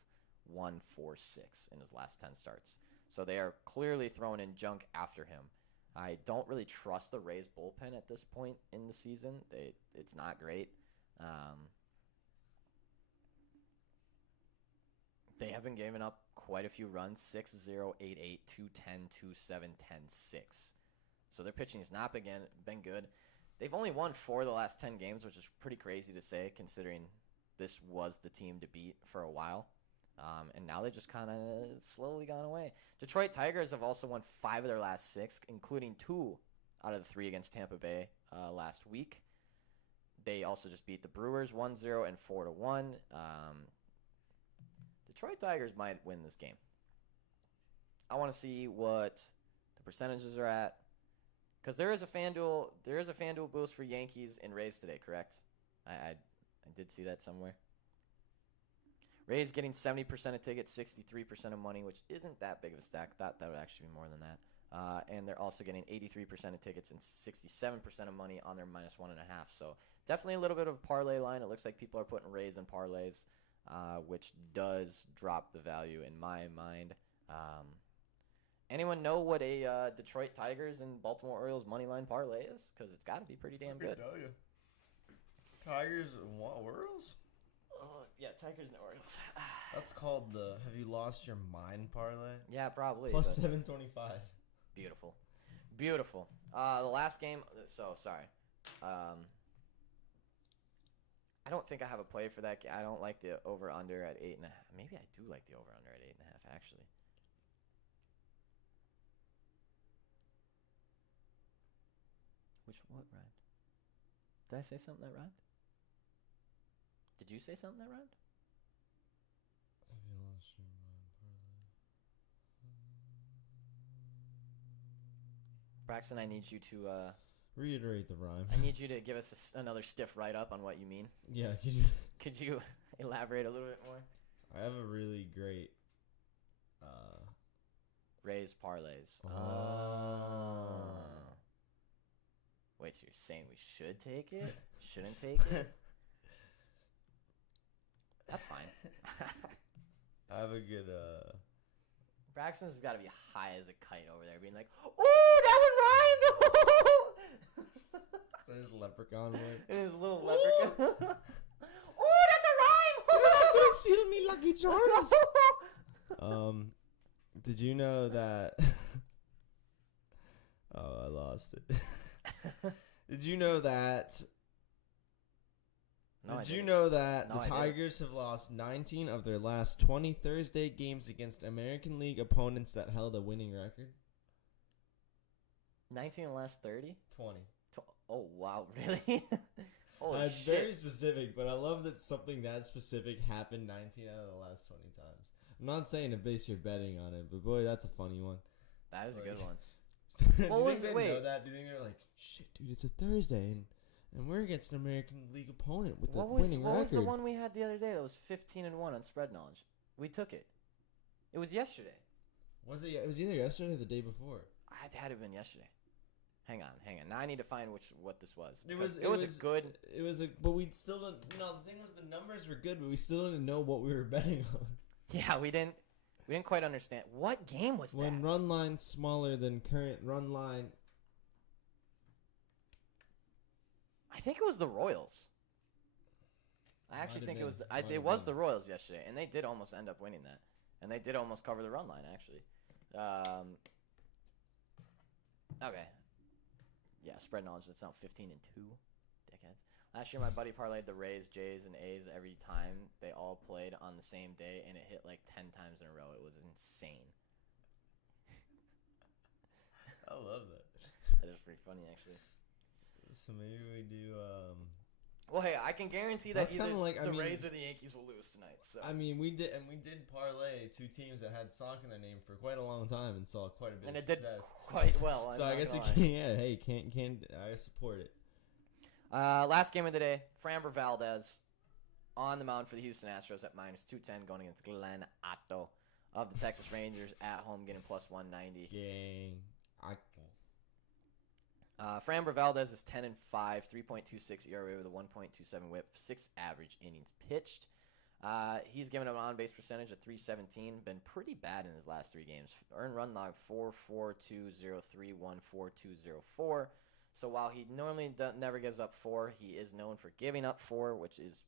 1, 4, 6 in his last 10 starts. So they are clearly throwing in junk after him. I don't really trust the Rays bullpen at this point in the season. It's not great. They have been giving up quite a few runs, 6-0, 8-8, 2-10, 2-7, 10-6. So their pitching has not been good. They've only won 4 of the last 10 games, which is pretty crazy to say considering this was the team to beat for a while. And now they just kind of slowly gone away. Detroit Tigers have also won 5 of their last 6, including 2 out of the 3 against Tampa Bay last week. They also just beat the Brewers 1-0 and 4-1. Detroit Tigers might win this game. I want to see what the percentages are at, because there is a FanDuel boost for Yankees and Rays today, correct? I did see that somewhere. Rays getting 70% of tickets, 63% of money, which isn't that big of a stack. That would actually be more than that. And they're also getting 83% of tickets and 67% of money on their -1.5. So definitely a little bit of a parlay line. It looks like people are putting Rays in parlays, which does drop the value in my mind. Anyone know what a Detroit Tigers and Baltimore Orioles money line parlay is? Because it's got to be pretty damn good. Tell you. Tigers and what, Orioles? Yeah, Tigers and Orioles. That's called the Have You Lost Your Mind parlay? Yeah, probably. Plus 725. Beautiful. Beautiful. The last game, so sorry. I don't think I have a play for that. I don't like the over-under at 8.5. Maybe I do like the over-under at 8.5, actually. What rhymed? Did I say something that rhymed? Did you say something that rhymed? Have you lost your mind parlay? Braxton, I need you to reiterate the rhyme. I need you to give us another stiff write-up on what you mean. Yeah, could you elaborate a little bit more? I have a really great Rays parlays. Wait, so you're saying we should take it? Shouldn't take it? That's fine. I have a good Braxton's has got to be high as a kite over there, being like, "Ooh, that one rhymed!" His leprechaun voice. His little leprechaun. Ooh, that's a rhyme! You're not gonna steal me Lucky Charms. Did you know that? Oh, I lost it. Did you know that? No, Did you know that No, the Tigers have lost 19 of their last 20 Thursday games against American League opponents that held a winning record? 19 in the last 30? 20. Oh, wow, really? Holy It's shit. very specific, but I love that something that specific happened 19 out of the last 20 times. I'm not saying to base your betting on it, but boy, that's a funny one. That is a good one. Do you What was think it? they Wait. know that? Do you think they're like, shit, dude, it's a Thursday, and we're against an American League opponent with what a winning record. What was the one we had the other day that was 15-1 on spread knowledge? We took it. It was yesterday. Was it? It was either yesterday or the day before. It had to have been yesterday. Hang on. Now I need to find what this was. It was but we still don't. No, the thing was the numbers were good, but we still didn't know what we were betting on. Yeah, we didn't quite understand. What game was that? When run line smaller than current run line. I think it was the Royals. I actually think it was. It was the Royals yesterday, and they did almost end up winning that, and they did almost cover the run line actually. Okay. Yeah, spread knowledge. That's now 15-2. Dickheads. Last year, my buddy parlayed the Rays, Jays, and A's every time they all played on the same day, and it hit like 10 times in a row. It was insane. I love that. That is pretty funny, actually. So maybe we do. Well, hey, I can guarantee that either the Rays or the Yankees will lose tonight. So we did parlay two teams that had sock in their name for quite a long time and saw quite a bit. And it did quite well. So I guess you can. Yeah, hey, can't I support it? Last game of the day, Framber Valdez on the mound for the Houston Astros at -210, going against Glenn Otto of the Texas Rangers at home, getting +190. Gang. Framber Valdez is 10-5, 3.26 ERA with a 1.27 WHIP, 6 average innings pitched. He's given an on-base percentage of .317, been pretty bad in his last 3 games. Earned run log 4.4203, 1.4204. So while he normally never gives up 4, he is known for giving up 4, which is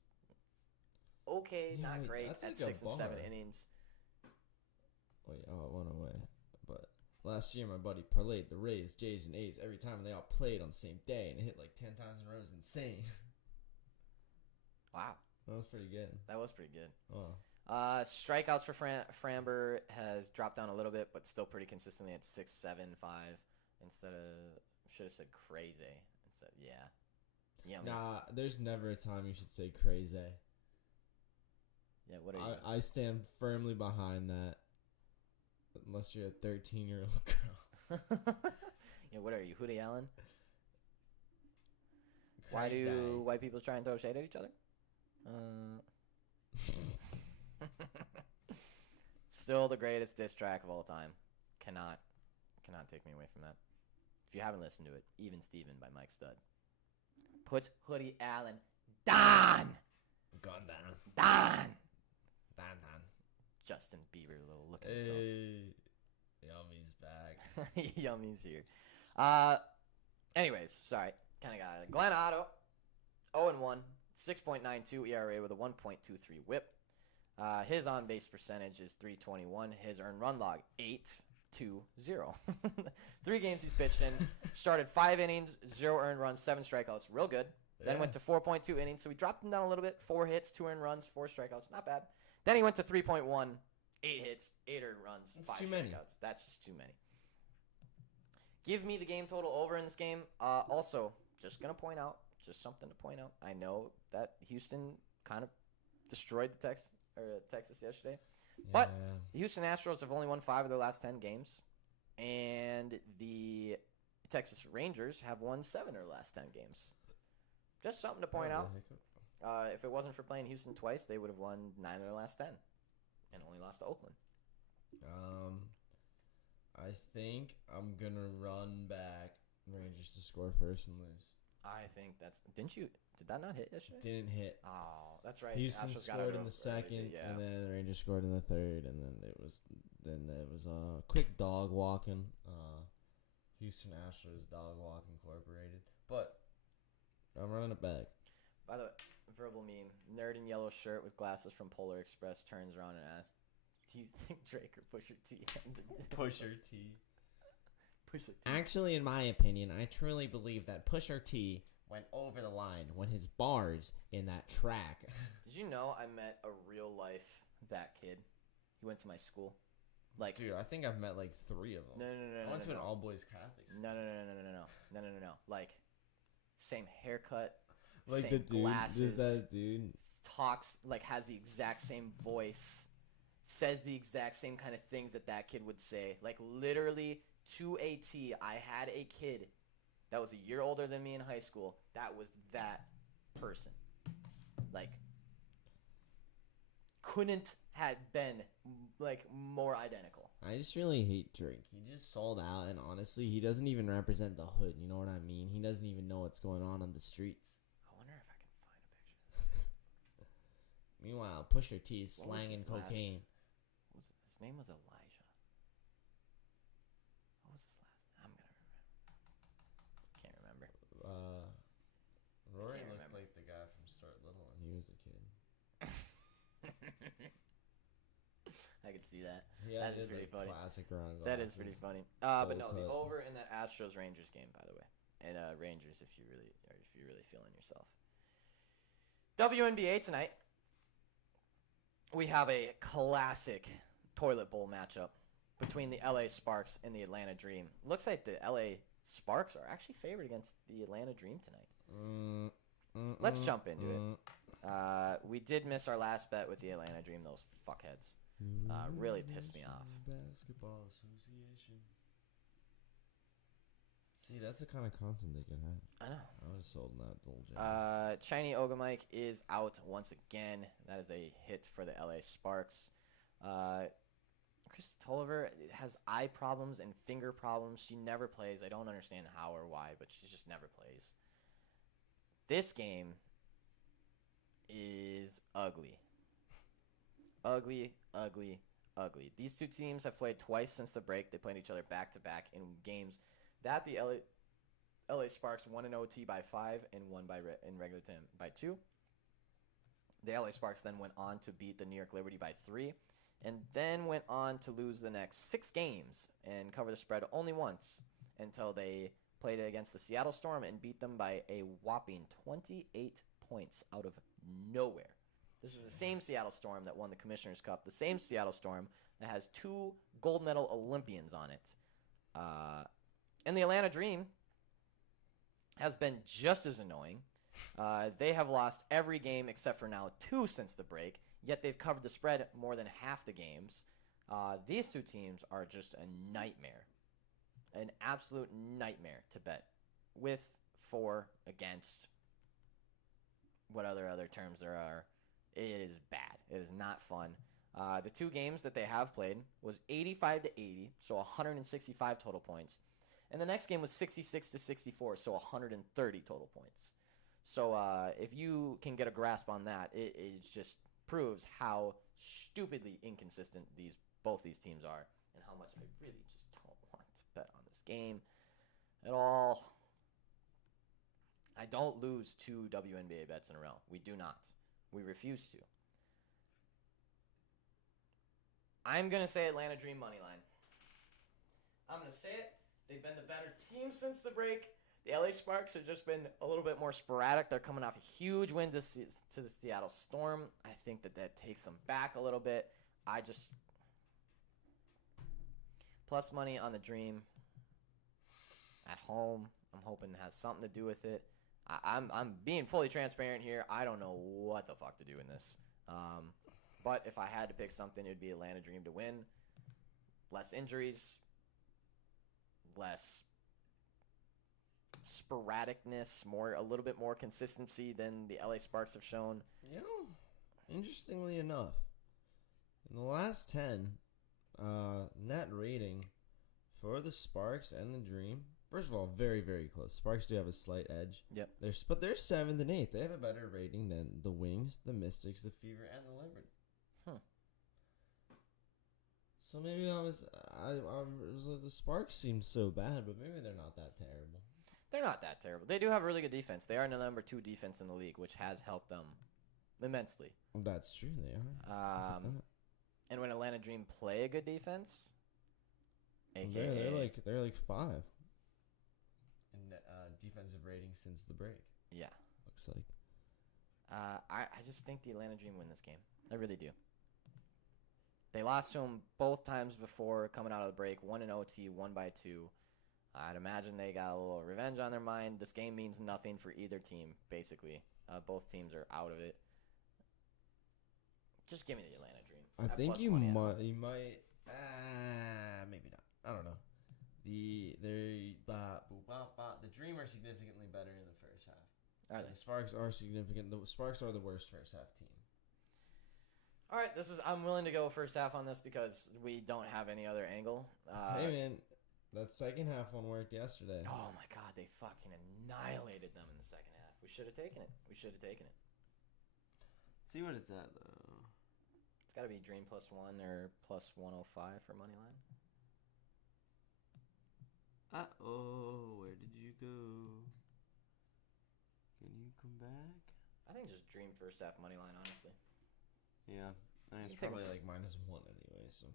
okay, not great at like 6 and 7 innings. Wait, it went away. But last year, my buddy parlayed the Rays, Jays, and A's every time, and they all played on the same day, and it hit like 10 times in a row. It was insane. Wow. That was pretty good. Oh. Strikeouts for Framber has dropped down a little bit, but still pretty consistently at 6, 7, 5 instead of, should have said crazy instead. Yeah. Yummy. Nah, there's never a time you should say crazy. Yeah, what are you? I stand firmly behind that. Unless you're a 13-year-old girl. Yeah, what are you, Hootie Allen? Why do white people try and throw shade at each other? Still the greatest diss track of all time. Cannot take me away from that. If you haven't listened to it, Even Steven by Mike Stud. Put Hootie Allen down! Gone down. Down! Down. Justin Bieber, little look at himself. Yummy's back. Yummy's here. Anyways, sorry. Kind of got out of it. Glenn Otto, 0-1, 6.92 ERA with a 1.23 WHIP. His on-base percentage is .321. His earned run log, 8.20. 3 games he's pitched in. Started 5 innings, 0 earned runs, 7 strikeouts. Real good. Then went to 4.2 innings, so we dropped him down a little bit. 4 hits, 2 earned runs, 4 strikeouts. Not bad. Then he went to 3.1, 8 hits, 8 earned runs, 5 strikeouts. That's just too many. Give me the game total over in this game. Also, just going to point out, just something to point out. I know that Houston kind of destroyed the Texas yesterday. Yeah. But the Houston Astros have only won 5 of their last 10 games. And the Texas Rangers have won 7 of their last 10 games. Just something to point out. If it wasn't for playing Houston twice, they would have won 9 of their last 10 and only lost to Oakland. I think I'm going to run back Rangers to score first and lose. I think that's... Did that not hit yesterday? Didn't hit. Oh, that's right. Houston scored in the second, and then the Rangers scored in the third, and then there was a quick dog walking. Houston Astros dog walk incorporated. But I'm running it back. By the way, verbal meme. Nerd in yellow shirt with glasses from Polar Express turns around and asks, "Do you think Drake or Pusha T ended it?" Pusha T. Pusha T. Actually, in my opinion, I truly believe that Pusha T went over the line when his bars in that track. Did you know I met a real life that kid? He went to my school. Like, dude, I think I've met like 3 of them. No. I went to an all boys Catholic school. No. Like, same haircut. Like same the dude, glasses. That dude talks like has the exact same voice. Says the exact same kind of things that kid would say. Like literally to a T. I had a kid that was a year older than me in high school, that was that person. Like, couldn't have been, like, more identical. I just really hate Drake. He just sold out, and honestly, he doesn't even represent the hood. You know what I mean? He doesn't even know what's going on the streets. I wonder if I can find a picture. Meanwhile, Pusha T is slanging cocaine. His name was Elijah. What was his last? I'm gonna remember. Can't remember. Rory looked like the guy from Stuart Little when he was a kid. I could see that. Yeah, that is pretty funny. Classic round. That is pretty funny. But no, the over in that Astros Rangers game, by the way, and Rangers, if you're really feeling yourself. WNBA tonight, we have a classic toilet bowl matchup between the LA Sparks and the Atlanta Dream. Looks like the LA Sparks are actually favored against the Atlanta Dream tonight. Let's jump into it. We did miss our last bet with the Atlanta Dream. Those fuckheads really pissed me off. Basketball Association. See, that's the kind of content they can have. I know. I was sold in that little jam. Chiny Ogamike is out once again. That is a hit for the LA Sparks. Chris Tolliver has eye problems and finger problems. She never plays. I don't understand how or why, but she just never plays. This game is ugly. Ugly, ugly, ugly. These two teams have played twice since the break. They played each other back-to-back in games that the LA Sparks won in OT by 5 and won in regular time by 2. The LA Sparks then went on to beat the New York Liberty by 3 and then went on to lose the next 6 games and cover the spread only once until they played against the Seattle Storm and beat them by a whopping 28 points out of nowhere. This is the same Seattle Storm that won the Commissioner's Cup, the same Seattle Storm that has 2 gold medal Olympians on it. And the Atlanta Dream has been just as annoying. They have lost every game except for now 2 since the break, yet they've covered the spread more than half the games. These two teams are just a nightmare. An absolute nightmare to bet with, for, against, what other terms there are. It is bad. It is not fun. The 2 games that they have played was 85-80, so 165 total points. And the next game was 66-64, so 130 total points. So if you can get a grasp on that, it just proves how stupidly inconsistent both these teams are and how much I really just don't want to bet on this game at all. I don't lose 2 WNBA bets in a row. We do not. We refuse to. I'm going to say Atlanta Dream moneyline. I'm going to say it. They've been the better team since the break. The LA Sparks have just been a little bit more sporadic. They're coming off a huge win to the Seattle Storm. I think that takes them back a little bit. Plus money on the Dream at home. I'm hoping it has something to do with it. I'm being fully transparent here. I don't know what the fuck to do in this. But if I had to pick something, it would be Atlanta Dream to win. Less injuries. Less sporadicness. A little bit more consistency than the LA Sparks have shown. You know, interestingly enough, in the last 10, net rating for the Sparks and the Dream. First of all, very, very close. Sparks do have a slight edge. Yep. But they're 7th and 8th. They have a better rating than the Wings, the Mystics, the Fever, and the Liberty. So maybe the Sparks seem so bad, but maybe they're not that terrible. They're not that terrible. They do have really good defense. They are the number 2 defense in the league, which has helped them immensely. That's true. They are. And when Atlanta Dream play a good defense, aka they're like 5 in defensive rating since the break. Yeah, looks like. I just think the Atlanta Dream win this game. I really do. They lost to them both times before coming out of the break. 1 in OT, 1 by 2. I'd imagine they got a little revenge on their mind. This game means nothing for either team, basically. Both teams are out of it. Just give me the Atlanta Dream. I think you might. Maybe not. I don't know. The Dream are significantly better in the first half. Are they? The Sparks are significant. The Sparks are the worst first half team. All right, I'm willing to go first half on this because we don't have any other angle. Hey man, that second half one worked yesterday. Oh my God, they fucking annihilated them in the second half. We should have taken it. See what it's at though. It's got to be Dream +1 or +105 for money line. Where did you go? Can you come back? I think just Dream first half money line, honestly. Yeah, I think it's probably like -1 anyway. So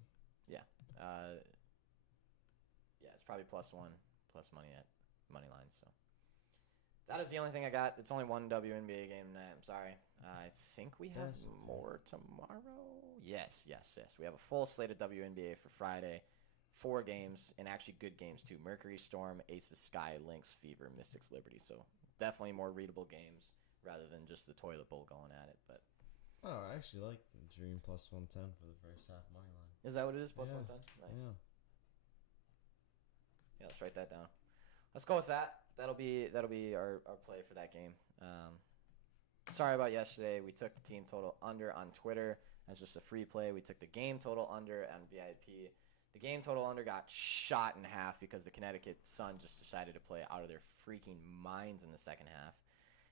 yeah, it's probably +1 plus money at money line. So that is the only thing I got. It's only one WNBA game tonight. I'm sorry. I think we have more tomorrow. Yes. We have a full slate of WNBA for Friday. 4 games, and actually good games too. Mercury, Storm, Aces, Sky, Lynx, Fever, Mystics, Liberty. So definitely more readable games rather than just the toilet bowl going at it. But I actually like the Dream +110 for the first half money line. Is that what it is? +110? Nice. Yeah, let's write that down. Let's go with that. That'll be our play for that game. Sorry about yesterday. We took the team total under on Twitter. That's just a free play. We took the game total under on VIP. The game total under got shot in half because the Connecticut Sun just decided to play out of their freaking minds in the second half.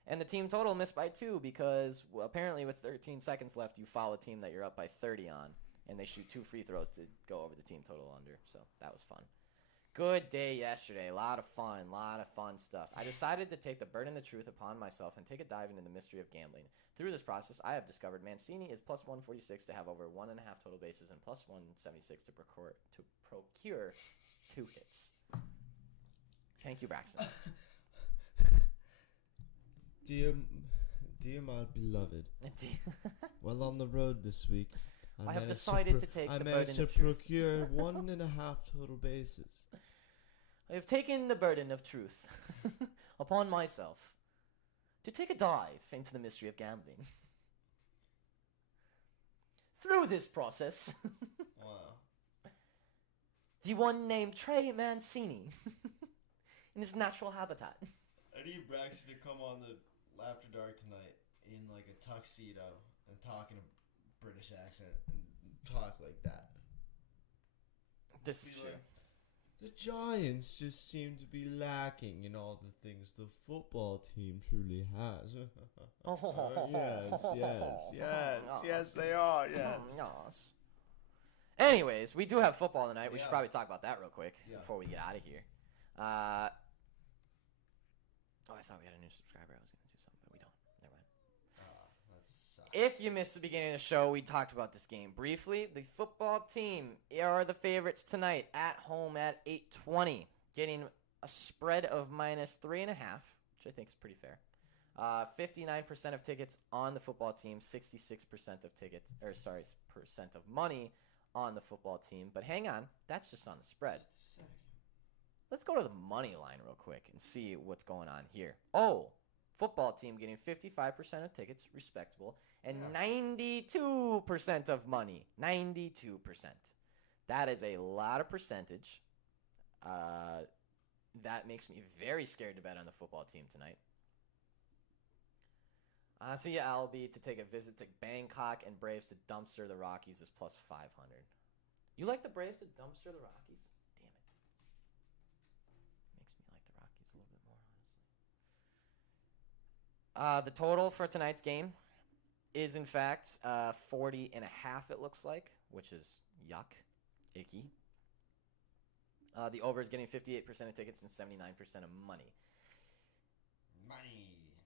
And the team total missed by 2 because apparently with 13 seconds left, you foul a team that you're up by 30 on, and they shoot 2 free throws to go over the team total under. So that was fun. Good day yesterday. A lot of fun stuff. I decided to take the burden of truth upon myself and take a dive into the mystery of gambling. Through this process, I have discovered Mancini is +146 to have over 1.5 total bases and +176 to procure 2 hits. Thank you, Braxton. Dear my beloved, well on the road this week, I have decided to take the burden of truth. I managed to procure 1.5 total bases. I have taken the burden of truth upon myself to take a dive into the mystery of gambling. Through this process, Wow. the one named Trey Mancini in his natural habitat. I need Braxton to come on the After Dark tonight in like a tuxedo and talk in a British accent and talk like that. This is true. Like, the Giants just seem to be lacking in all the things the football team truly has. Yes, they are. Yes. Anyways, we do have football tonight. We should probably talk about that real quick before we get out of here. I thought we had a new subscriber. I was going to do something, but we don't. Never mind. That sucks. If you missed the beginning of the show, we talked about this game briefly. The football team are the favorites tonight at home at 8:20, getting a spread of -3.5, which I think is pretty fair. 59% of tickets on the football team, 66% of percent of money on the football team. But hang on, that's just on the spread. Let's go to the money line real quick and see what's going on here. Football team getting 55% of tickets, respectable, and 92% of money. 92%. That is a lot of percentage. That makes me very scared to bet on the football team tonight. Honestly, I'll be to take a visit to Bangkok and Braves to dumpster the Rockies is +500. You like the Braves to dumpster the Rockies? The total for tonight's game is, in fact, 40.5, it looks like, which is yuck, icky. The over is getting 58% of tickets and 79% of money.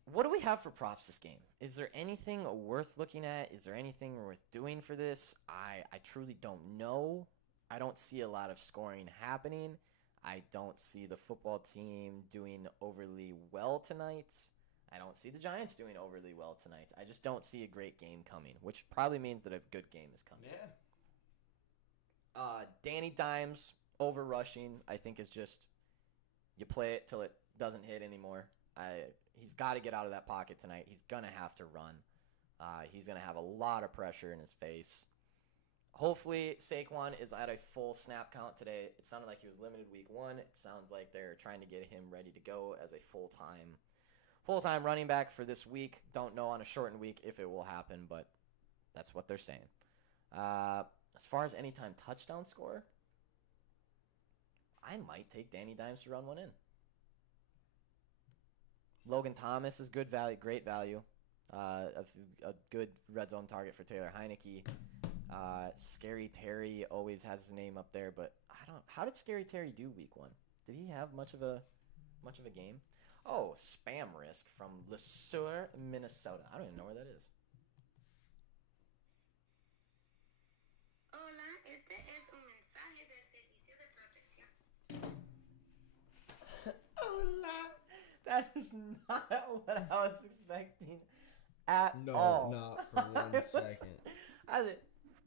What do we have for props this game? Is there anything worth looking at? Is there anything worth doing for this? I truly don't know. I don't see a lot of scoring happening. I don't see the football team doing overly well tonight. I don't see the Giants doing overly well tonight. I just don't see a great game coming, which probably means that a good game is coming. Yeah. Danny Dimes over rushing, I think, is just you play it till it doesn't hit anymore. He's got to get out of that pocket tonight. He's going to have to run. He's going to have a lot of pressure in his face. hopefully Saquon is at a full snap count today. It sounded like he was limited week 1. It sounds like they're trying to get him ready to go as a full-time running back for this week. Don't know on a shortened week if it will happen, but that's what they're saying. As far as anytime touchdown scorer, I might take Danny Dimes to run one in. Logan Thomas is good value, great value. A good red zone target for Taylor Heineke. Scary Terry always has his name up there, but how did Scary Terry do week 1? Did he have much of a game? Oh, spam risk from Le Sueur, Minnesota. I don't even know where that is. Hola, este es un mensaje del servicio de protección. Hola. That is not what I was expecting at all. No, not for 1 second.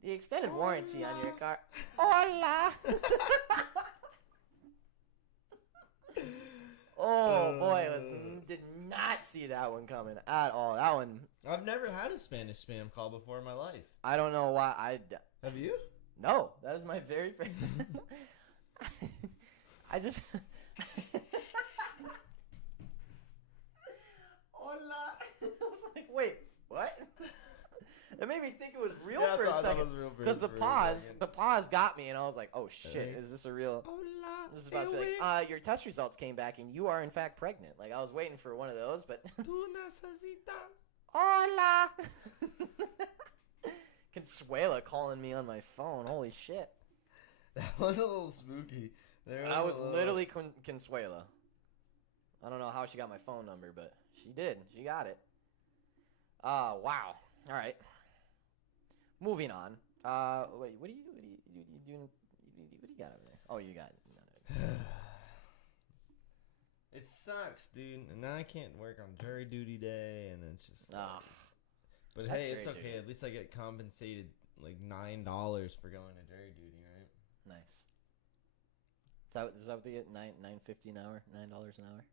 The extended warranty on your car. Hola. Oh boy, did not see that one coming at all. That one. I've never had a Spanish spam call before in my life. I don't know why Have you? No, that is my very first. I just. Hola. I was like, wait, what? It made me think it was real for a second. Because the pause got me, and I was like, oh shit, is this a real? Hola. This is about to be like, your test results came back, and you are in fact pregnant. Like, I was waiting for one of those, but. Tú necesitas. Hola. Consuela calling me on my phone. Holy shit. That was a little spooky. I was literally Consuela. I don't know how she got my phone number, but she did. She got it. Wow. All right. Moving on. What do you doing? What do you got over there? Oh, you got it. It sucks, dude. And now I can't work on jury duty day, and it's just. But hey, it's okay. Duty. At least I get compensated like $9 for going to jury duty, right? Nice. Is that what they get? $9.50 an hour? $9 an hour?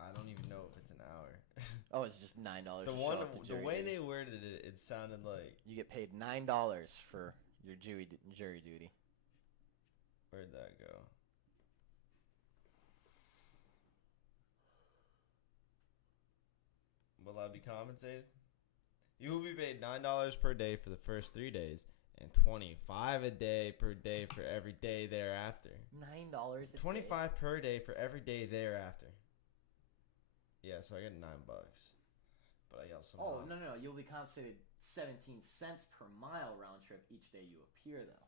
I don't even know if it's an hour. Oh, it's just $9 to show up to jury. The way they worded it, it sounded like you get paid $9 for your jury duty. Where'd that go? Will I be compensated? You will be paid $9 per day for the first 3 days, and $25 a day per day for every day thereafter. $9 a day. $25 per day for every day thereafter. Yeah, so I get $9. But I also. Oh no! You'll be compensated 17 cents per mile round trip each day you appear, though.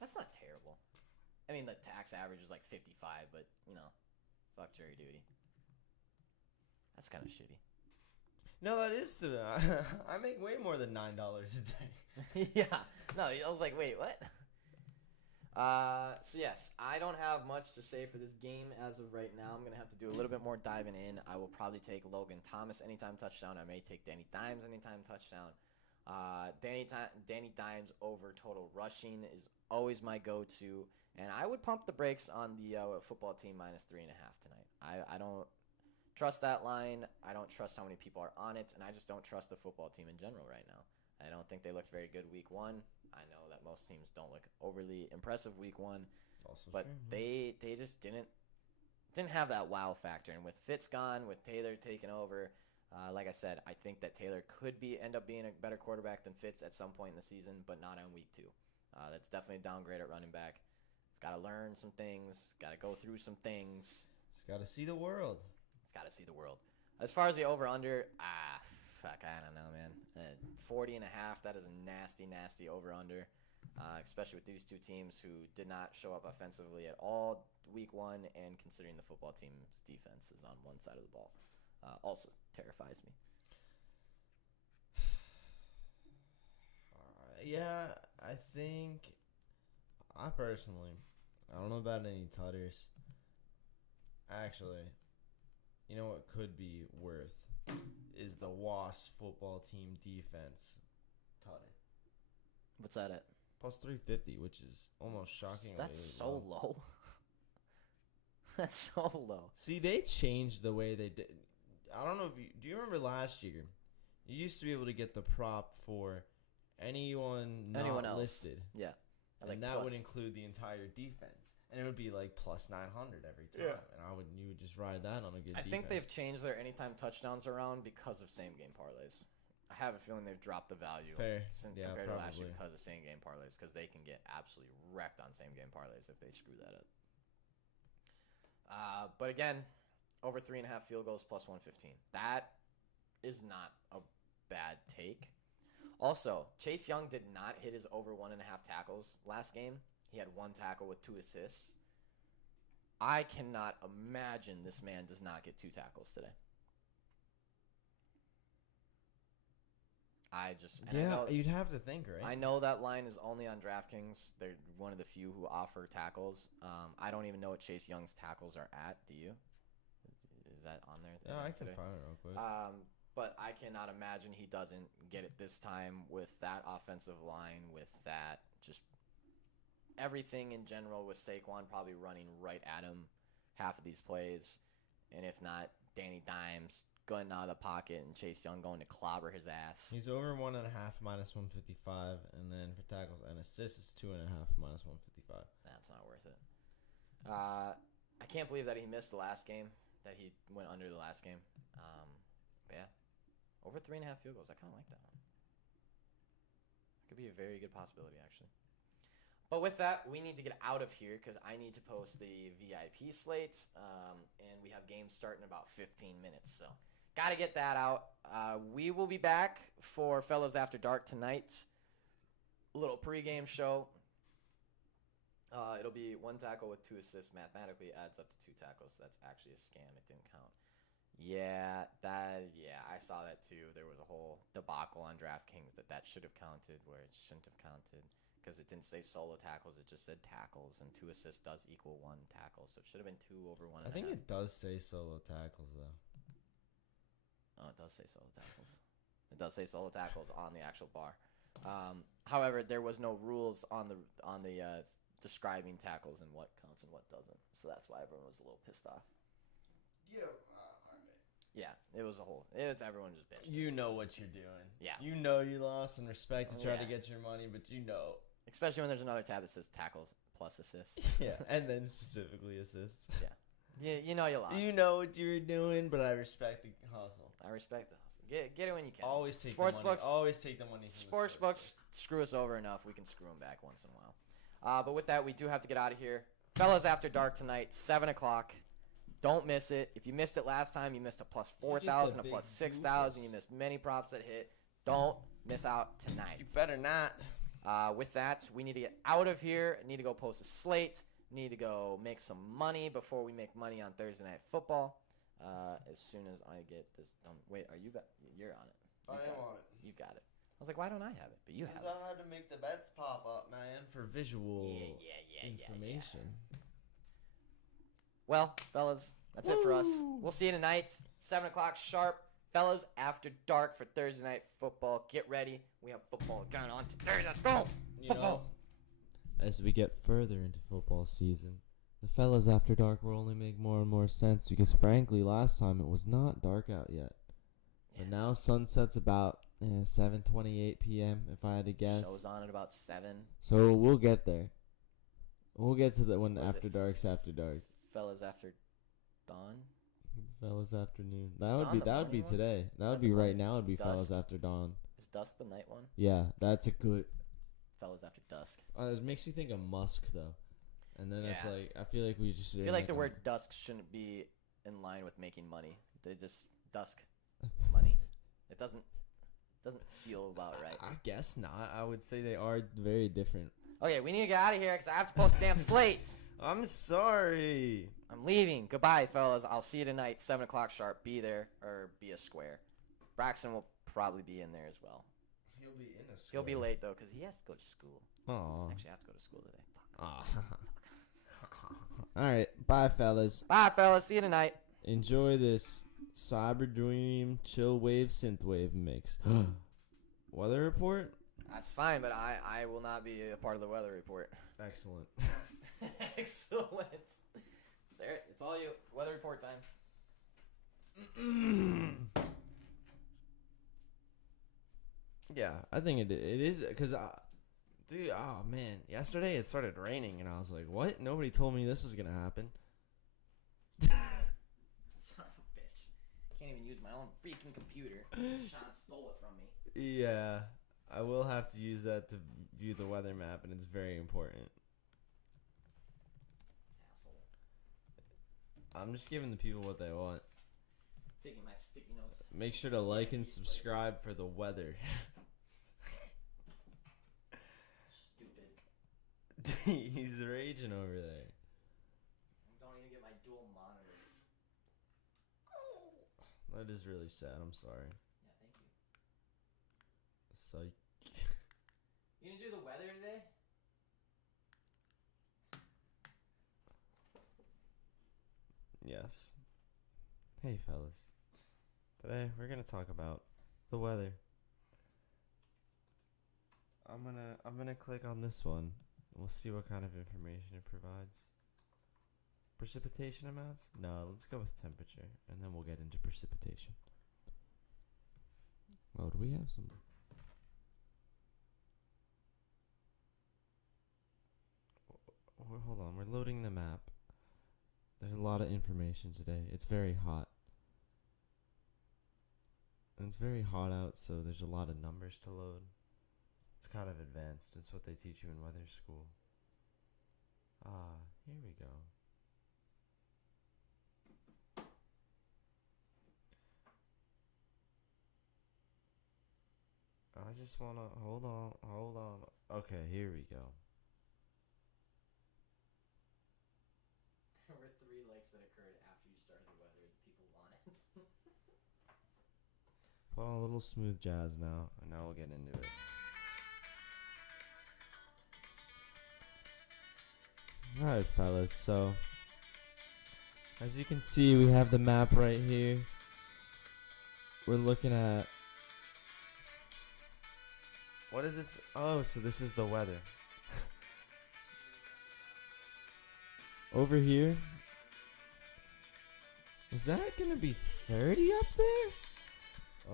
That's not terrible. I mean, the tax average is like 55, but fuck jury duty. That's kind of shitty. No, that is I make way more than $9 a day. Yeah. No, I was like, wait, what? So yes, I don't have much to say for this game as of right now. I'm gonna have to do a little bit more diving in. I will probably take Logan Thomas anytime touchdown. I may take Danny Dimes anytime touchdown. Danny Dimes over total rushing is always my go-to, and I would pump the brakes on the football team -3.5 tonight. I don't trust that line. I don't trust how many people are on it, and I just don't trust the football team in general right now. I don't think they looked very good week 1. I know that most teams don't look overly impressive week 1, but they just didn't have that wow factor. And with Fitz gone, with Taylor taking over, like I said, I think that Taylor could end up being a better quarterback than Fitz at some point in the season, but not on week 2. That's definitely a downgrade at running back. He's got to learn some things, got to go through some things. He's got to see the world. As far as the over-under, fuck, I don't know, man. 40.5, that is a nasty over-under, especially with these two teams who did not show up offensively at all week 1, and considering the football team's defense is on one side of the ball. Also terrifies me. Yeah, I think, I don't know about any tutters. Actually, you know what could be worth is the Wasp football team defense tutted. What's that at? Plus 350, which is almost shocking. That's so low. That's so low. See, they changed the way they did. I don't know if do you remember last year? You used to be able to get the prop for anyone not Anyone else. listed. Yeah. And that would include the entire defense. And it would be like plus 900 every time. Yeah. And you would just ride that on a good I defense. think they've changed their anytime touchdowns around because of same-game parlays. I have a feeling they've dropped the value compared to last year because of same-game parlays, because they can get absolutely wrecked on same-game parlays if they screw that up. But again, over 3.5 field goals plus 115. That is not a bad take. Also, Chase Young did not hit his over 1.5 tackles last game. He had 1 tackle with 2 assists. I cannot imagine this man does not get 2 tackles today. You'd have to think, right? I know that line is only on DraftKings. They're one of the few who offer tackles. I don't even know what Chase Young's tackles are at. Do you? Is that on there? Yeah, I can find it real quick. But I cannot imagine he doesn't get it this time with that offensive line, with that just everything in general, with Saquon probably running right at him half of these plays. And if not, Danny Dimes going out of the pocket and Chase Young going to clobber his ass. He's over 1.5 minus 155, and then for tackles and assists, it's 2.5 minus 155. That's not worth it. I can't believe that he missed the last game, that he went under the last game. But yeah, over 3.5 field goals. I kind of like that one. Could be a very good possibility, actually. But with that, we need to get out of here because I need to post the VIP slate, and we have games starting in about 15 minutes. So got to get that out. We will be back for Fellas After Dark tonight. A little pregame show. It'll be 1 tackle with 2 assists. Mathematically adds up to 2 tackles. So that's actually a scam. It didn't count. Yeah, I saw that too. There was a whole debacle on DraftKings that should have counted where it shouldn't have counted because it didn't say solo tackles. It just said tackles, and 2 assists does equal 1 tackle. So it should have been 2 over 1.5. I think it does say solo tackles, though. Oh, it does say solo tackles. It does say solo tackles on the actual bar. However, there was no rules on the describing tackles and what counts and what doesn't. So that's why everyone was a little pissed off. Yeah. Yeah, it's everyone just bitching. You know what you're doing. Yeah. You know you lost, and respect to try to get your money, but you know. Especially when there's another tab that says tackles plus assists. Yeah, and then specifically assists. Yeah. You know you lost. You know what you're doing, but I respect the hustle. I respect the hustle. Get it when you can. Always take the money. Always take the money. Sports books screw us over enough. We can screw them back once in a while. But with that, we do have to get out of here. Fellas After Dark tonight, 7 o'clock. Don't miss it. If you missed it last time, you missed a plus 4,000, a plus 6,000. You missed many props that hit. Don't miss out tonight. You better not. With that, we need to get out of here. Need to go post a slate. Need to go make some money before we make money on Thursday Night Football. As soon as I get this done. Wait, you're on it. I am on it. You've got it. I was like, why don't I have it? But you have it. Because I had to make the bets pop up, man, for visual information. Yeah. Well, fellas, that's it for us. We'll see you tonight, 7 o'clock sharp. Fellas After Dark for Thursday Night Football. Get ready. We have football going on today. Let's go. You know, as we get further into football season, the Fellas After Dark will only make more and more sense because, frankly, last time it was not dark out yet. Yeah. But now sunset's about 7:28 p.m., if I had to guess. Show's on at about 7. So we'll get there. We'll get to the when After Dark's After Dark. Fellas After Dawn? Fellas Afternoon. That would be today. That would be right now. It'd be Dusk? Fellas After Dawn. Is Dusk the night one? Yeah, that's a good. Fellas After Dusk. It makes you think of Musk though, and then it's like I feel like we just. I feel like the word dusk shouldn't be in line with making money. They just dusk money. It doesn't feel about right. I guess not. I would say they are very different. Okay, we need to get out of here because I have to post a damn slate. I'm sorry. I'm leaving. Goodbye, fellas. I'll see you tonight, 7 o'clock sharp. Be there or be a square. Braxton will probably be in there as well. He'll be in a square. He'll be late, though, because he has to go to school. Aww. Actually, I have to go to school today. Fuck. All right. Bye, fellas. Bye, fellas. See you tonight. Enjoy this Cyber Dream Chill Wave Synthwave mix. Weather report? That's fine, but I will not be a part of the weather report. Excellent. Excellent. There, it's all you. Weather report time. Yeah, I think it is because, dude, oh man, yesterday it started raining and I was like, what? Nobody told me this was gonna happen. Son of a bitch. Can't even use my own freaking computer. Sean stole it from me. Yeah, I will have to use that to view the weather map, and it's very important. Asshole. I'm just giving the people what they want. Taking my sticky notes. Make sure to like and subscribe for the weather. Stupid. He's raging over there. Don't even get my dual monitor. That is really sad. I'm sorry. Yeah, thank you. Psych. You gonna do the weather today? Yes. Hey, fellas. Today we're gonna talk about the weather. I'm gonna click on this one. And we'll see what kind of information it provides. Precipitation amounts? No, let's go with temperature, and then we'll get into precipitation. Oh, do we have some? Hold on, we're loading the map. There's a lot of information today. It's very hot. And it's very hot out, so there's a lot of numbers to load. It's kind of advanced. It's what they teach you in weather school. Ah, here we go. I just wanna, hold on. Okay, here we go. There were 3 likes that occurred after you started the weather. The people want it. Put on a little smooth jazz now, and now we'll get into it. Alright, fellas, so as you can see, we have the map right here. We're looking at, what is this? Oh, so this is the weather. Over here, is that gonna be 30 up there?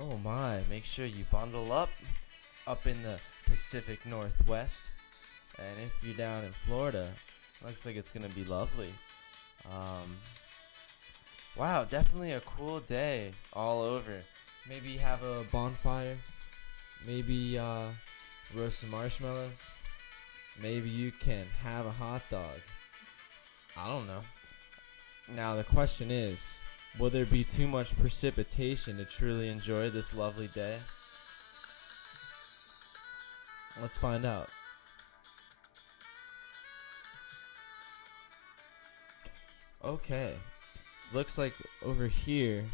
Oh my, make sure you bundle up in the Pacific Northwest. And if you're down in Florida, looks like it's gonna be lovely. Wow, definitely a cool day all over. Maybe have a bonfire. Maybe roast some marshmallows. Maybe you can have a hot dog. I don't know. Now the question is, will there be too much precipitation to truly enjoy this lovely day? Let's find out. Okay, so looks like over here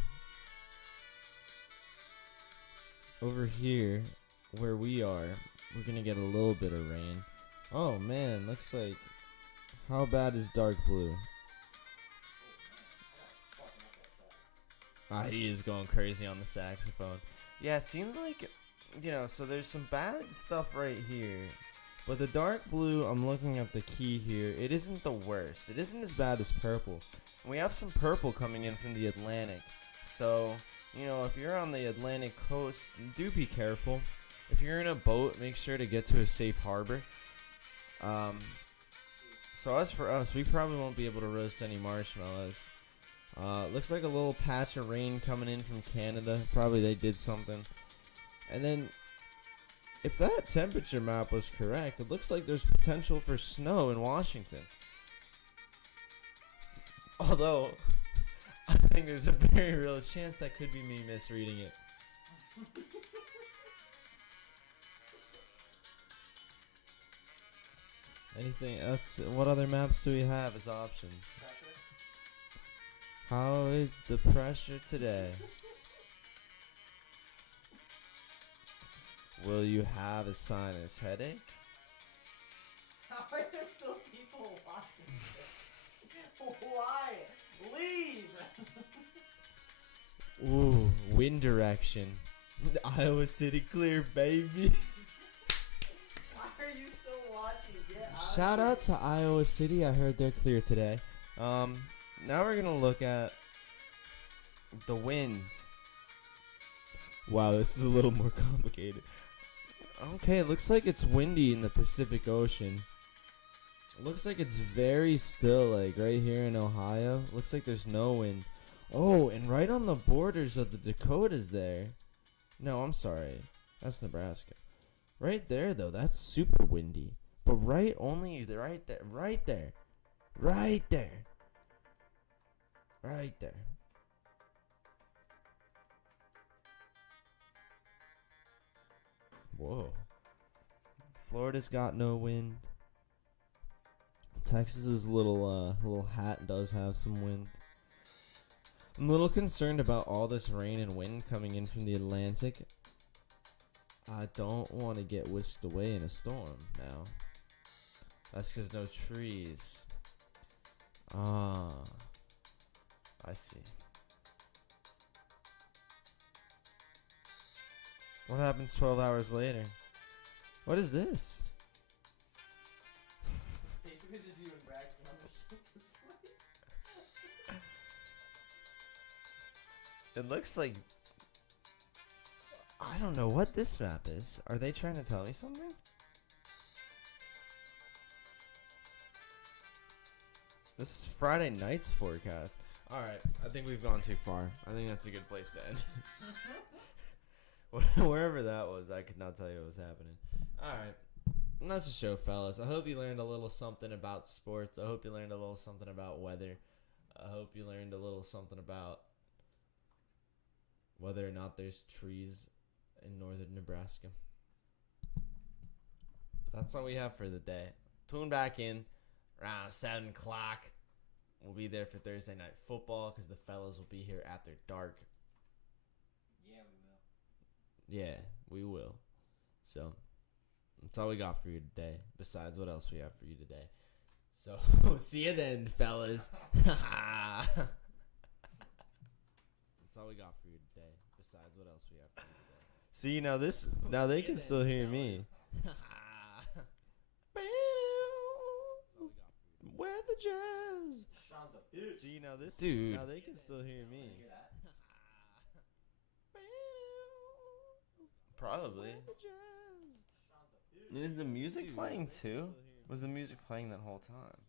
where we are, we're gonna get a little bit of rain. Oh man, looks like, how bad is dark blue? He is going crazy on the saxophone. Yeah, it seems like, so there's some bad stuff right here. But the dark blue, I'm looking at the key here, it isn't the worst. It isn't as bad as purple. And we have some purple coming in from the Atlantic. So, if you're on the Atlantic coast, do be careful. If you're in a boat, make sure to get to a safe harbor. So as for us, we probably won't be able to roast any marshmallows. Looks like a little patch of rain coming in from Canada. Probably they did something. And then, if that temperature map was correct, it looks like there's potential for snow in Washington. Although, I think there's a very real chance that could be me misreading it. Anything else? What other maps do we have as options? Pressure? How is the pressure today? Will you have a sinus headache? How are there still people watching this? Why? Leave! Ooh, wind direction. Iowa City clear, baby. Why are you still watching? Get out Shout of here. out to Iowa City. I heard they're clear today. Now we're gonna look at the winds. Wow, this is a little more complicated. Okay, it looks like it's windy in the Pacific Ocean. It looks like it's very still, like right here in Ohio. Looks like there's no wind. Oh, and right on the borders of the Dakotas there. No, I'm sorry. That's Nebraska. Right there, though, that's super windy. But right there, right there. Right there. Right there. Whoa. Florida's got no wind. Texas's little hat does have some wind. I'm a little concerned about all this rain and wind coming in from the Atlantic. I don't want to get whisked away in a storm now. That's because no trees. Ah, I see. What happens 12 hours later? What is this? Basically just you and Braxton on the ship. It looks like... I don't know what this map is. Are they trying to tell me something? This is Friday night's forecast. Alright, I think we've gone too far. I think that's a good place to end. Wherever that was, I could not tell you what was happening. Alright, that's the show, fellas. I hope you learned a little something about sports. I hope you learned a little something about weather. I hope you learned a little something about whether or not there's trees in northern Nebraska. But that's all we have for the day. Tune back in around 7 o'clock. We'll be there for Thursday Night Football because the fellas will be here after dark. Yeah, we will. So, that's all we got for you today. Besides what else we have for you today. So, see you then, fellas. That's all we got for you today. Besides what else we have for you today. See, now they can still hear me. Where the jazz? See, now this dude. Now they can still hear me. Probably. Is the music playing too? Was the music playing that whole time?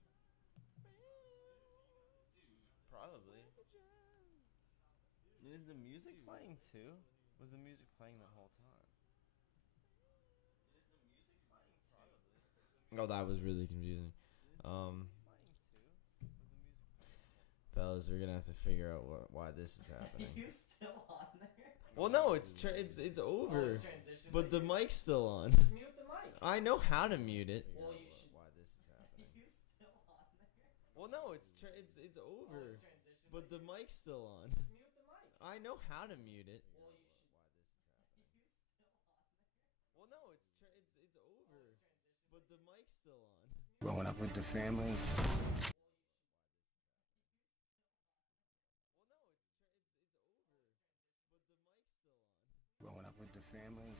Probably. Is the music playing too? Was the music playing that whole time? Oh, that was really confusing. Fellas, we're gonna have to figure out why this is happening. Are you still on there? Well, no, it's over. It's transition, but the mic's still on. Just mute the mic. I know how to mute it. Well, you should. Why this is happening? Are you still on there? Well, no, it's over. It's transition, But the mic's still on. Just mute the mic. I know how to mute it. Well, you should. Are you still on there? Well, no, it's over. But the mic's still on. Growing up with the family. Growing up with the family.